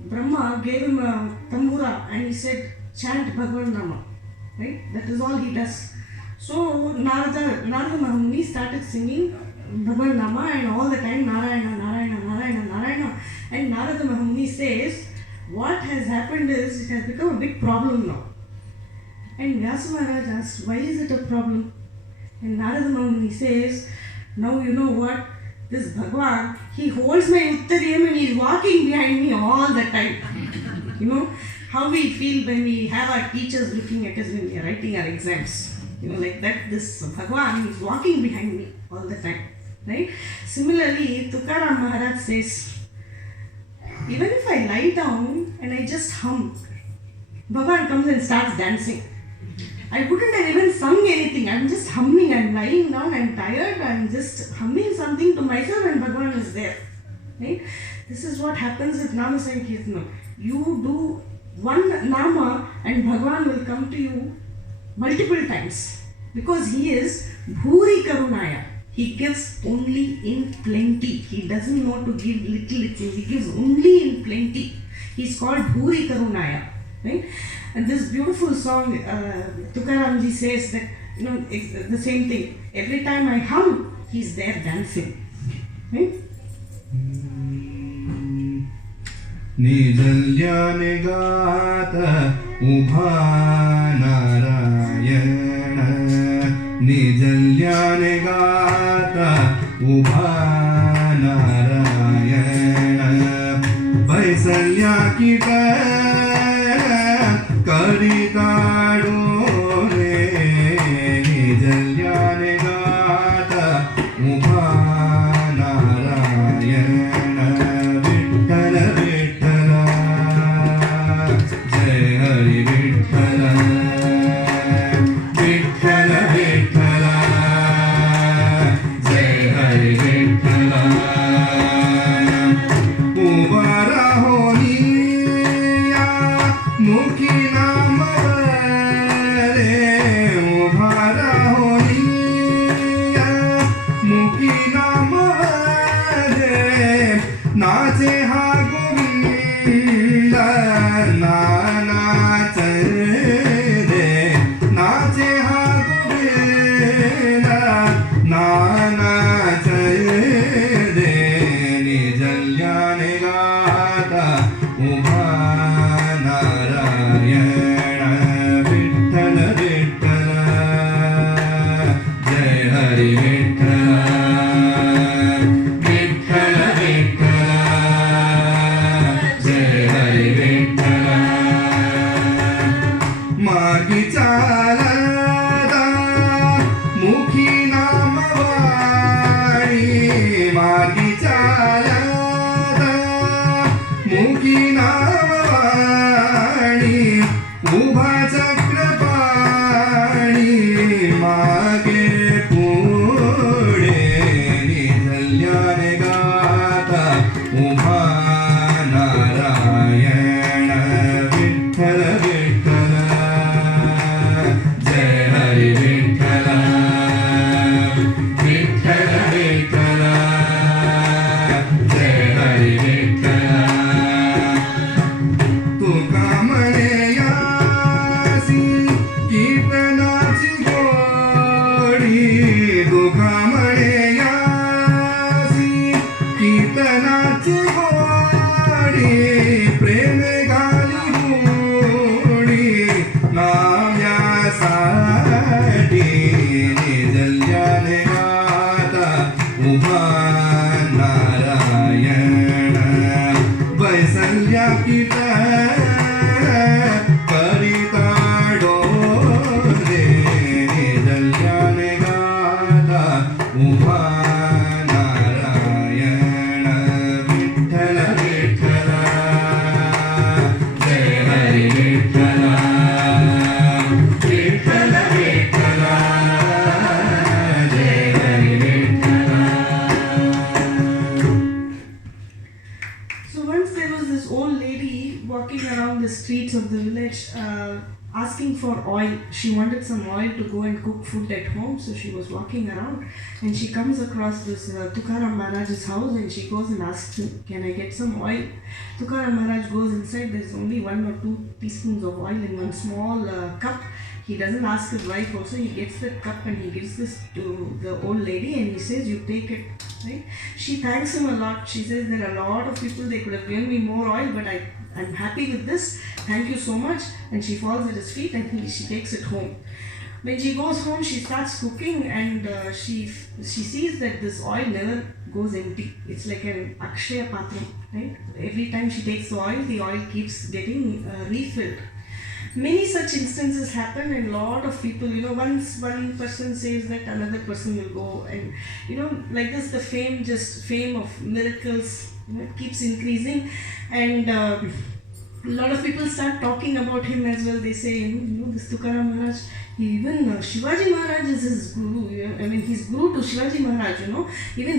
Brahma gave him a tambura and he said, chant Bhagavan Nama. Right? That is all he does. So Narada Mahamuni started singing Bhagavan Nama, and all the time Narayana, Narayana, Narayana, Narayana. And Narada Mahamuni says, what has happened is it has become a big problem now. And Vyasa Maharaj asked, why is it a problem? And Narada Mahamuni says, now you know what? This Bhagavan, he holds my Uttariyam and he is walking behind me all the time. You know, how we feel when we have our teachers looking at us when we are writing our exams. You know, like that, this Bhagavan is walking behind me all the time. Right? Similarly, Tukaram Maharaj says, even if I lie down and I just hum, Bhagavan comes and starts dancing. I wouldn't have even sung anything. I'm just humming. I'm lying down. I'm tired. I'm just humming something to myself and Bhagavan is there. Right? This is what happens with Nama Sankirtanam. You do one Nama and Bhagavan will come to you multiple times. Because he is Bhuri Karunaya. He gives only in plenty. He doesn't know to give little. He gives only in plenty. He's called Bhuri Karunaya. Right? And this beautiful song, Tukaramji says that, you know, it's the same thing. Every time I hum, he's there dancing. Right? निजल्याने गात उभा नारायण निजल्याने गात उभा नारायण बैसल्या की करी काढो रे निजल्याने गात उभा नारायण विठ्ठल विठ्ठल जय हरी विठ्ठल विठ्ठल विठ्ठल जय हरी विठ्ठल उभा राहोनी मुखी नाम रे उभा राहोनी मुखी नाम रे नाचे हा गोविंद नाच रे नाचे हा गोविंद नाच रे निजल्याने गाता उभा नारायण विठ्ठल विठ्ठल जय हरी विठ्ठल विठ्ठल विठ्ठल जय हरी विठ्ठल मागी चालदा मुखी नाम वाणी मागी चालदा मुखी नाम वाणी उभा चक्रपाणी मागे पुढे निजल्याने गाता उभा Narayan Vitthal Vitthal asking for oil. She wanted some oil to go and cook food at home, so she was walking around and she comes across this Tukaram Maharaj's house and she goes and asks him, "Can I get some oil?" Tukaram Maharaj goes inside, there's only 1 or 2 teaspoons of oil in one small cup. He doesn't ask his wife also, he gets that cup and he gives this to the old lady and he says, "You take it." Right? She thanks him a lot. She says, "There are a lot of people, they could have given me more oil, but I'm happy with this. Thank you so much." And she falls at his feet and she takes it home. When she goes home, she starts cooking and she sees that this oil never goes empty. It's like an Akshaya Patram, right? Every time she takes the oil keeps getting refilled. Many such instances happen and lot of people, once one person says that, another person will go and, like this, the fame of miracles, it keeps increasing and a lot of people start talking about him as well. They say, this Tukaram Maharaj, even Shivaji Maharaj is his guru. He's guru to Shivaji Maharaj, Even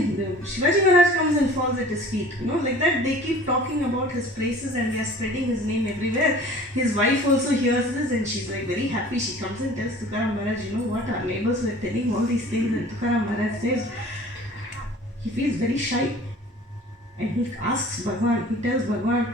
Shivaji Maharaj comes and falls at his feet, like that. They keep talking about his praises and they are spreading his name everywhere. His wife also hears this and she's like very happy. She comes and tells Tukaram Maharaj, what, our neighbors were telling all these things. And Tukaram Maharaj says, he feels very shy. And he asks Bhagwan, he tells Bhagwan,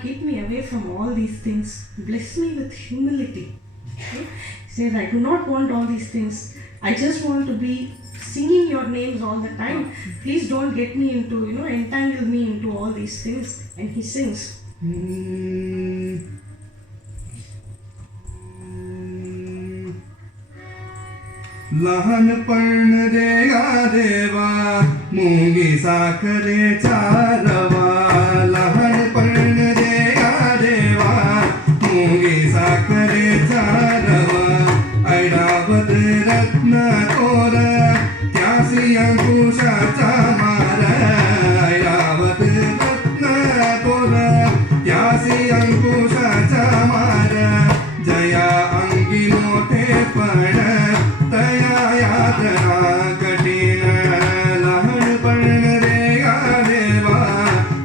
keep me away from all these things. Bless me with humility. Okay? He says, I do not want all these things. I just want to be singing your names all the time. Please don't get me into, entangle me into all these things. And he sings. लहानपण रे देवा मुंगी साखरेचा रवा लहानपण रे देवा मुंगी साखरेचा रवा ऐरावत रत्न तोर त्यासी अंकुशाचा मार ऐरावत रत्न तोर त्यासी अंकुशाचा मार जया अंगी मोठेपण तया यात्रा कठीण लहानपण रे देवा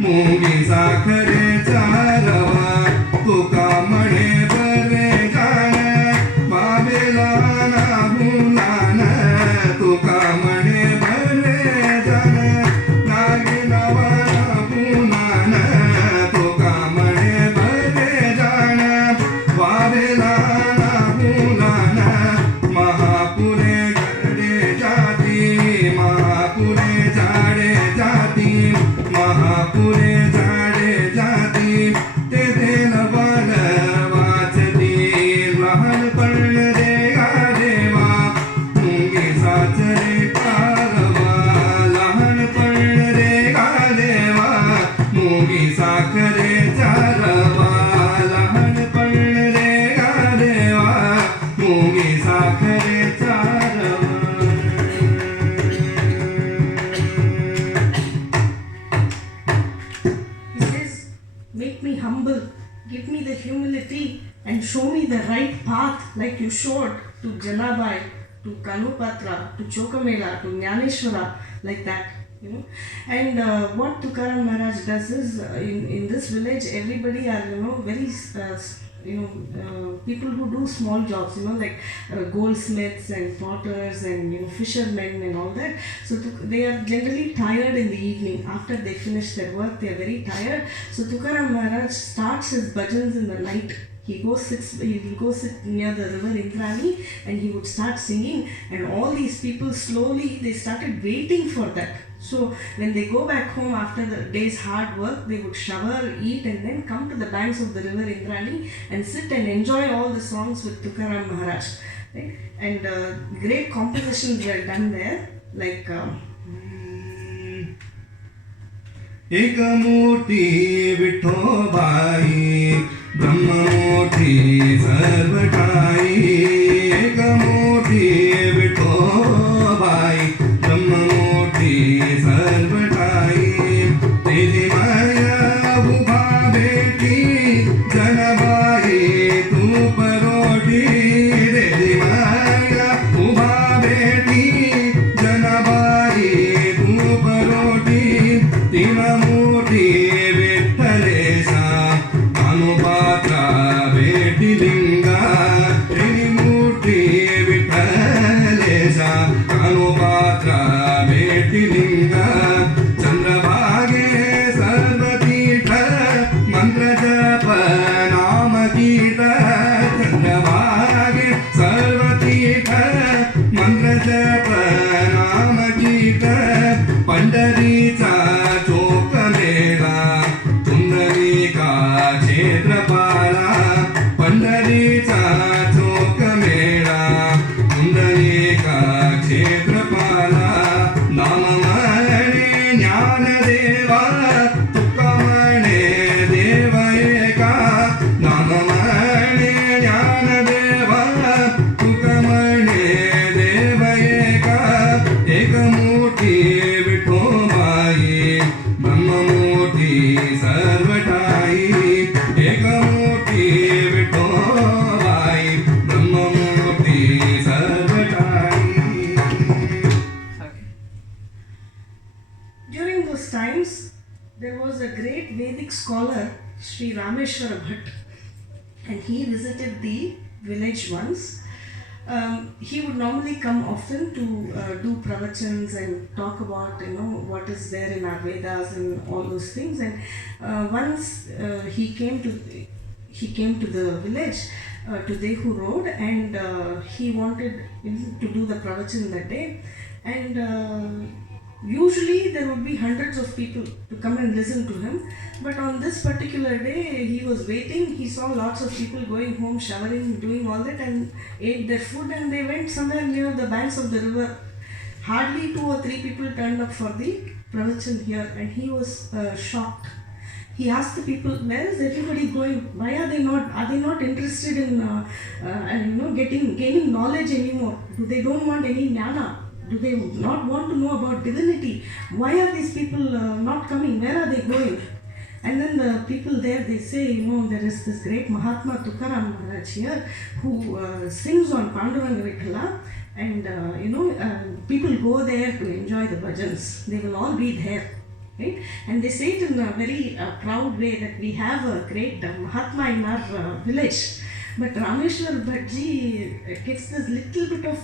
मुंगी साखरेचा रवा तुका म्हणे बरे जाण बाबेला ना भुलान तुका म्हणे बरे जाण नागिनवा ना भुलान तुका म्हणे बरे जाण बाबेला ना भुलान महापुरे गडे जाती महापुरे झाडे जाती महापुरे झाडे जाती तेथे लवाल वाचती लहानपण रे देवा मुंगी साचरे कारवा लहानपण रे देवा मुंगी साखरे चारवा लहानपण रे देवा मुंगी Sakhare चारवा He says, make me humble, give me the humility and show me the right path like you showed to Janabai, to Kanupatra, to Chokamela, to Jnaneshwara, like that. And what Tukaram Maharaj does is, in this village, everybody are, very, people who do small jobs, like goldsmiths and potters and, fishermen and all that. So they are generally tired in the evening. After they finish their work, they are very tired. So Tukaram Maharaj starts his bhajans in the night. He will go sit near the river Indrani and he would start singing, and all these people slowly, they started waiting for that. So when they go back home after the day's hard work, they would shower, eat and then come to the banks of the river Indrani and sit and enjoy all the songs with Tukaram Maharaj. Right? And great compositions were done there, like एक मूर्ती विठोबाई ब्रह्ममूर्ती सर्वठाई एक मूर्ती विठोबाई ब्रह्ममूर्ती सर्वठाई तेजी माया उभा बेटी जनबाई तू परोटी तेजी माया उभा बेटी जनबाई तू परोटी तीन मूर्ती विठ्ठलेशा अनुपात्रा बेटी लिंगा देवा तुकमणे देव एका एकमूर्ती विठोबाई ब्रह्ममूर्ती सर्वठाई एकमूर्ती विठोबाई ब्रह्ममूर्ती सर्वठाई. During those times, there was a great Vedic scholar, Sri Rameshwara Bhatt, and he visited the village once. He would normally come often to do pravachans and talk about what is there in our Vedas and all those things. And once he came to the village to Dehu Road, and he wanted to do the pravachan that day. And usually there would be hundreds of people to come and listen to him, but on this particular day he was waiting. He saw lots of people going home, showering, doing all that, and ate their food, and they went somewhere near the banks of the river. Hardly 2 or 3 people turned up for the pravachan here, and he was shocked. He asked the people, where is everybody going? Why are they not interested in gaining knowledge anymore? Do they don't want any jnana? Do they not want to know about divinity? Why are these people not coming? Where are they going? And then the people there, they say, there is this great Mahatma Tukaram Maharaj here who sings on Panduranga Khela, and people go there to enjoy the bhajans. They will all be there. Right? And they say it in a very proud way that we have a great Mahatma in our village. But Rameshwar Bhattji gets this little bit of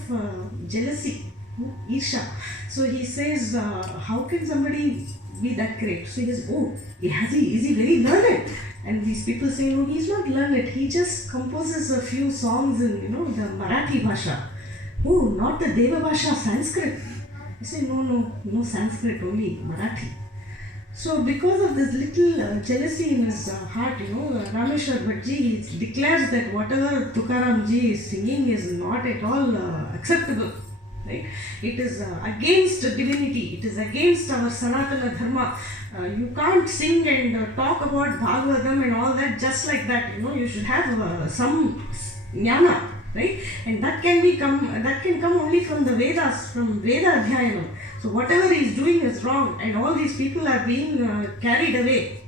jealousy, Isha. So he says, how can somebody be that great? So he says, is he very learned? And these people say, no, he's not learned. He just composes a few songs in, the Marathi Bhasha. Oh, not the Deva Bhasha, Sanskrit. I say, no Sanskrit, only Marathi. So because of this little jealousy in his heart, Rameshwar Bhattji declares that whatever Tukaram ji is singing is not at all acceptable. Right? It is against divinity. It is against our Sanatana Dharma. You can't sing and talk about Bhagavatam and all that just like that. You should have some jnana, right? And that can come only from the Vedas, from Veda Adhyayanam. So whatever he is doing is wrong, and all these people are being carried away,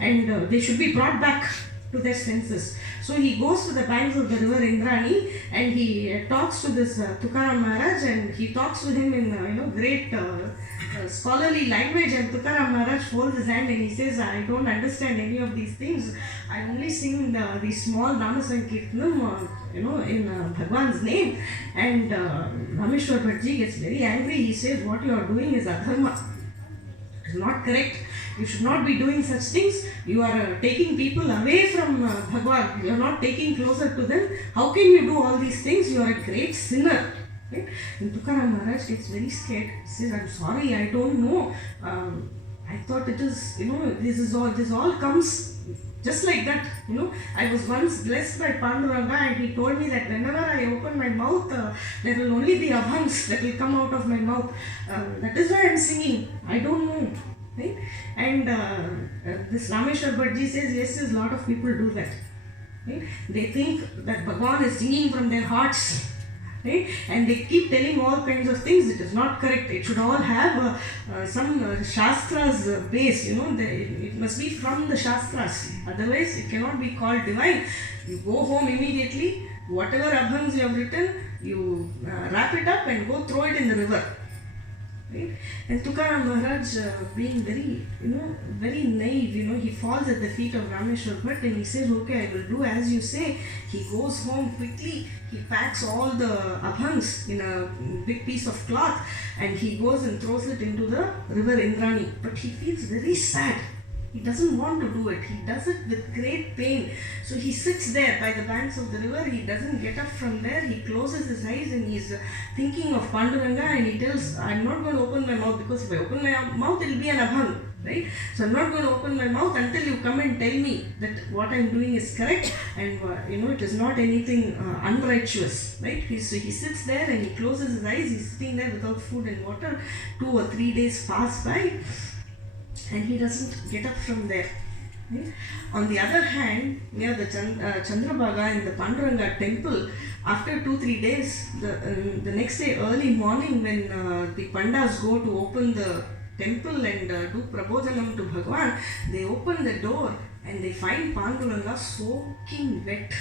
and they should be brought back to their senses. So he goes to the banks of the river Indrani, and he talks to this Tukaram Maharaj, and he talks to him in great scholarly language. And Tukaram Maharaj folds his hand and he says, I don't understand any of these things. I only sing these small Nama Sankirtanam in Bhagwan's name. And Rameshwar Bhattji gets very angry. He says, what you are doing is adharma. It is not correct. You should not be doing such things. You are taking people away from Bhagwan. You are not taking closer to them. How can you do all these things? You are a great sinner. Right? And Tukaram Maharaj gets very scared. He says, I'm sorry, I don't know. I thought it is, this all comes just like that. I was once blessed by Panduranga, and he told me that whenever I open my mouth, there will only be abhangs that will come out of my mouth. That is why I am singing. I don't know. Right? And this Rameshwar Bhattji says, yes, a lot of people do that. Right? They think that Bhagwan is singing from their hearts. Right? And they keep telling all kinds of things. It is not correct. It should all have some Shastras base. It must be from the Shastras. Otherwise, it cannot be called divine. You go home immediately. Whatever abhangs you have written, you wrap it up and go throw it in the river. Right? And Tukaram Maharaj, being very naive, he falls at the feet of Rameshwar Bhatt, and he says, okay, I will do as you say. He goes home quickly. He packs all the abhangs in a big piece of cloth, and he goes and throws it into the river Indrani. But he feels very sad. He doesn't want to do it. He does it with great pain. So he sits there by the banks of the river. He doesn't get up from there. He closes his eyes and he's thinking of Panduranga, and he tells, I'm not going to open my mouth, because if I open my mouth, it will be an abhang. Right? So I'm not going to open my mouth until you come and tell me that what I'm doing is correct, and it is not anything unrighteous. Right? So he sits there and he closes his eyes. He's sitting there without food and water. 2 or 3 days pass by, and he doesn't get up from there. Right? On the other hand, near the Chandrabhaga in the Panduranga temple, after 2-3 days, the next day early morning when the Pandas go to open the temple and do Prabodhanam to Bhagwan, they open the door and they find Panduranga soaking wet,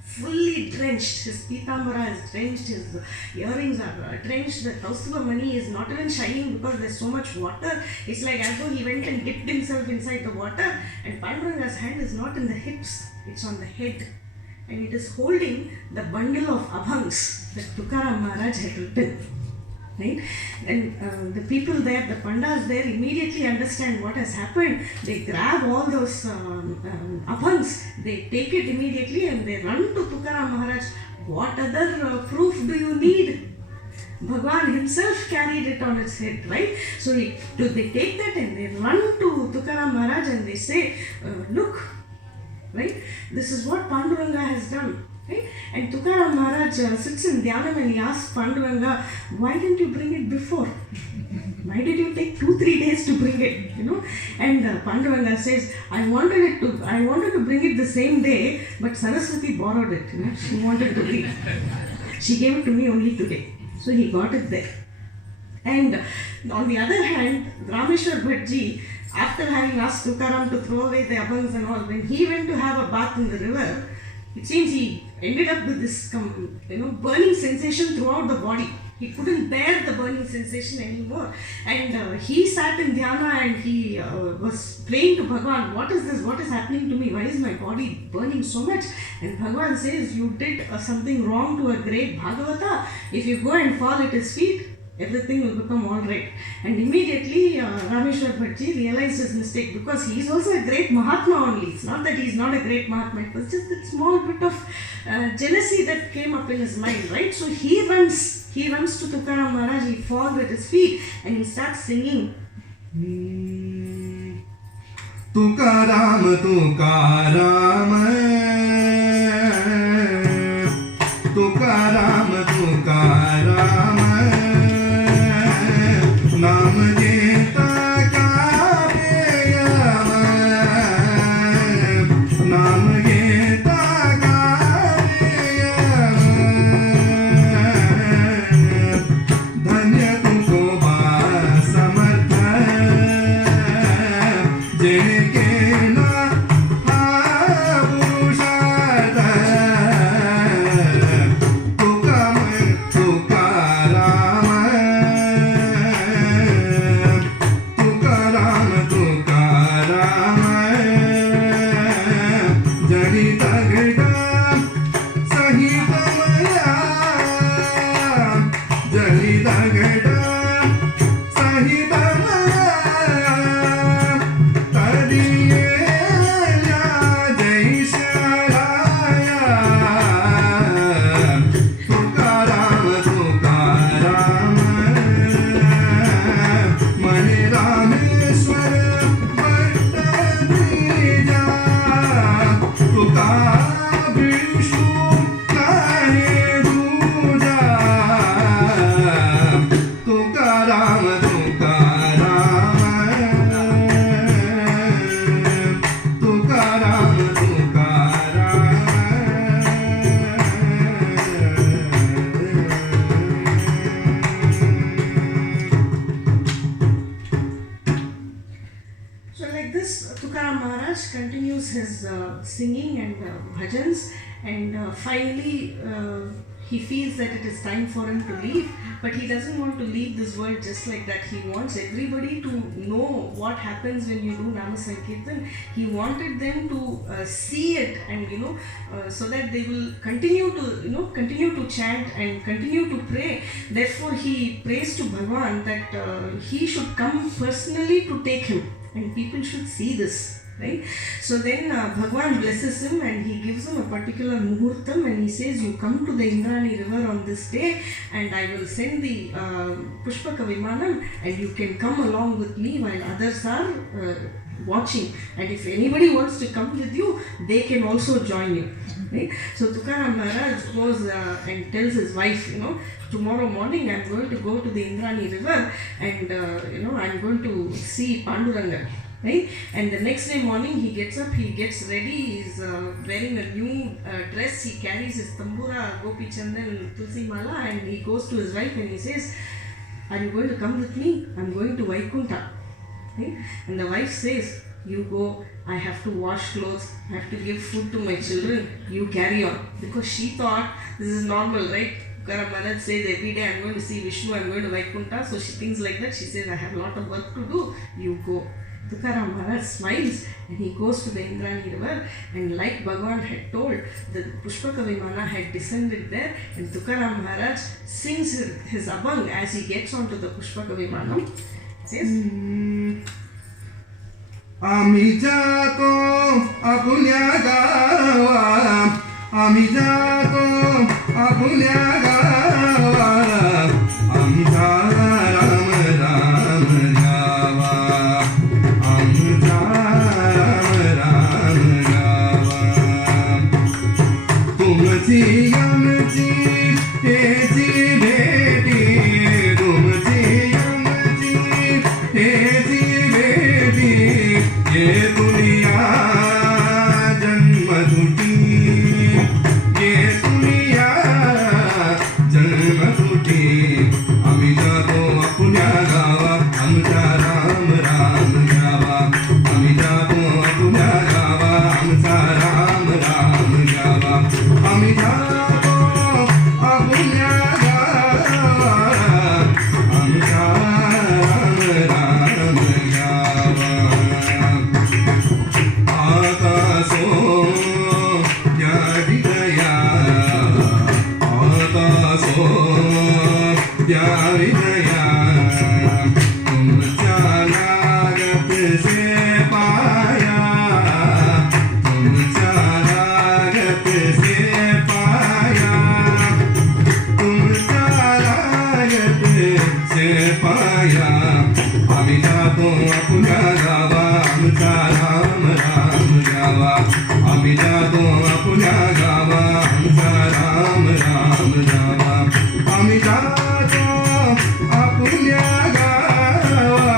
fully drenched. His pitambara is drenched, his earrings are drenched, the Kaustubha mani is not even shining because there's so much water. It's like as though he went and dipped himself inside the water, and Panduranga's hand is not in the hips, it's on the head. And it is holding the bundle of abhangs that Tukaram Maharaj had written. Right? And the people there, the Pandas there, immediately understand what has happened. They grab all those abhangs, they take it immediately and they run to Tukaram Maharaj. What other proof do you need? Bhagwan himself carried it on his head, right? So they take that and they run to Tukaram Maharaj and they say, look, right? This is what Panduranga has done. Right? And Tukaram Maharaj sits in Dhyanam and he asks Panduranga, why didn't you bring it before? Why did you take 2-3 days to bring it? And Panduranga says, I wanted to bring it the same day, but Saraswati borrowed it. She wanted to read. She gave it to me only today. So he got it there. And on the other hand, Rameshwar Bhattji, after having asked Tukaram to throw away the abhangs and all, when he went to have a bath in the river, it seems he ended up with this burning sensation throughout the body. He couldn't bear the burning sensation anymore. And he sat in dhyana and he was praying to Bhagwan, what is this? What is happening to me? Why is my body burning so much? And Bhagwan says, you did something wrong to a great Bhagavata. If you go and fall at his feet, everything will become alright. And immediately Rameshwar Bhattji realized his mistake, because he is also a great Mahatma only. It's not that he is not a great Mahatma, it was just that small bit of jealousy that came up in his mind, right? So he runs to Tukaram Maharaj, he falls at his feet and he starts singing. Tukaram, Tukaram, Tukaram, Tukaram. नाम देता का प्रेम, नाम देता का प्रेम, धन्य तुमको समर्थ जिनके ना पुरुषार्थ continues his singing and bhajans, and finally he feels that it is time for him to leave, but he doesn't want to leave this world just like that. He wants everybody to know what happens when you do Nama Sankirtan. He wanted them to see it, and so that they will continue to chant and continue to pray. Therefore he prays to Bhagwan that he should come personally to take him, and people should see this. Right? So then Bhagwan blesses him and he gives him a particular muhurtam, and he says, you come to the Indrani river on this day and I will send the Pushpaka Vimanam and you can come along with me while others are watching, and if anybody wants to come with you, they can also join you. Right? So Tukaram Maharaj goes and tells his wife, tomorrow morning I'm going to go to the Indrani river and I'm going to see Panduranga. right? And the next day morning he gets up, he gets ready, he's wearing a new dress, he carries his tambura, gopi chandan, tulsi mala, and he goes to his wife and he says, "Are you going to come with me? I'm going to Vaikunta." Right? And the wife says, "You go, I have to wash clothes, I have to give food to my children, you carry on." Because she thought this is normal, right? Tukaram Maharaj says every day I'm going to see Vishnu, I'm going to Vaikunta. So she thinks like that. She says, "I have a lot of work to do, you go." Tukaram Maharaj smiles and he goes to the Indrani river, and like Bhagavan had told, the Pushpaka Vimana had descended there, and Tukaram Maharaj sings his abang as he gets onto the Pushpaka Vimana. Says, आम्ही जातो आपुल्या गावा, आम्ही जातो आपुल्या गावा, आमचा राम राम गावा, आमचा राम राम गावा. तुमची आमची हेची भेटी, तुमची आमची हेची भेटी, ये दुनिया जन्म तुटी, ये दुनिया जन्म तुटी. आम्ही जातो आपुल्या गावा, आमचा राम राम गावा, आम्ही जातो आपुल्या गावा, आमचा राम राम गावा, आम्ही जातो आपुल्या गावा, आमचा राम राम गावा. आकाशो या विदया, आकाशो या विदया, तुमच्या लागत से पाया, तुमच्या लागत से पाया, तुमच्या लागत से पाया. आम्ही जातो आपुल्या गावा, आमचा राम राम गावा, आम्ही जातो आपुल्या गावा, आमचा राम राम गावा, आम्ही जातो आपुल्या गावा,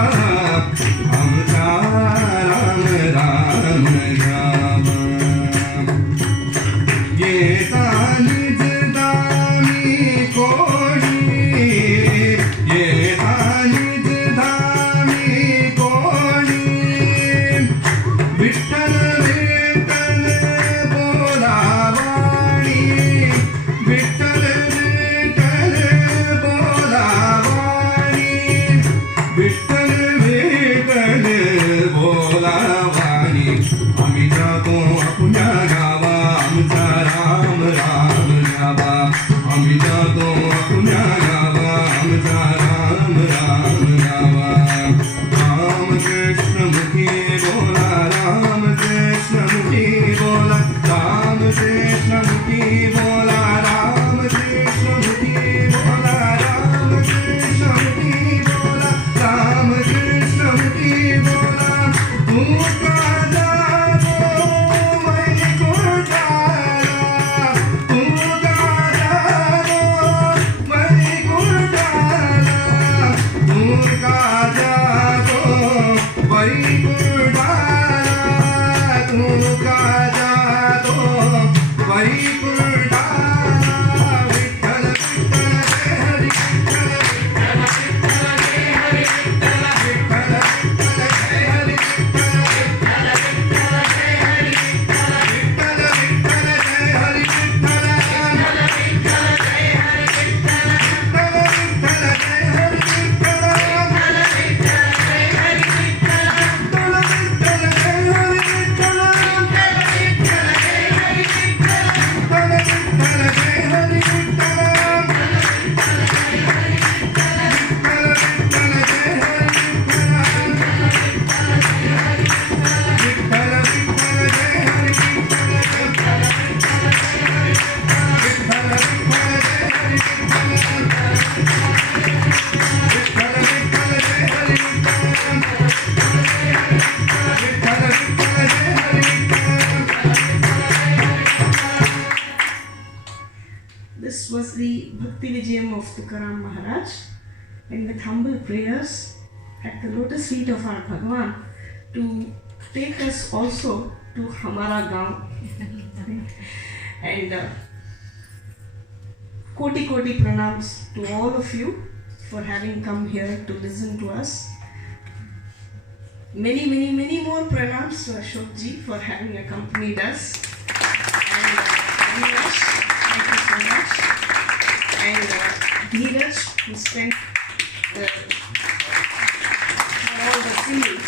आमचा राम राम गावा. येता निज दामी कोणी, येता निज दामी कोणी, विठ्ठल विठ्ठल बोलावाणी, विठ्ठल विठ्ठल बोलावाणी, विठ्ठल विठ्ठल बोलावाणी. आम्ही जातो आपुल्या गावा, आमचा राम राम गावा, आम्ही जातो आपुल्या गावा, आमचा राम राम गावा. राम कृष्ण मुखी बोला, राम कृष्ण मुखी बोला, राम कृष्ण मुखी बोला, राम कृष्ण मुखी बोला, राम कृष्ण मुखी बोला, राम कृष्ण मुखी बोला. तू का जातो वैकुंठाला, तू का जातो वैकुंठाला, तू का जातो वैकुंठाला, तू का जातो वैकुंठाला. विठ्ठल विठ्ठल जय हरी, विठ्ठल विठ्ठल जय हरी, विठ्ठल विठ्ठल जय हरी, विठ्ठल विठ्ठल जय हरी, विठ्ठल विठ्ठल जय हरी, विठ्ठल विठ्ठल जय हरी, विठ्ठल विठ्ठल जय हरी, Vitthal this was the Bhakti Vijayam of Tukaram Maharaj, and with humble prayers at the lotus feet of our Bhagavan, to take us also to Hamara Gaon. And koti pranams to all of you for having come here to listen to us. Many more pranams to Ashok ji for having accompanied us. And Avinash, thank you so much. And Dheeraj, who spent all the singing.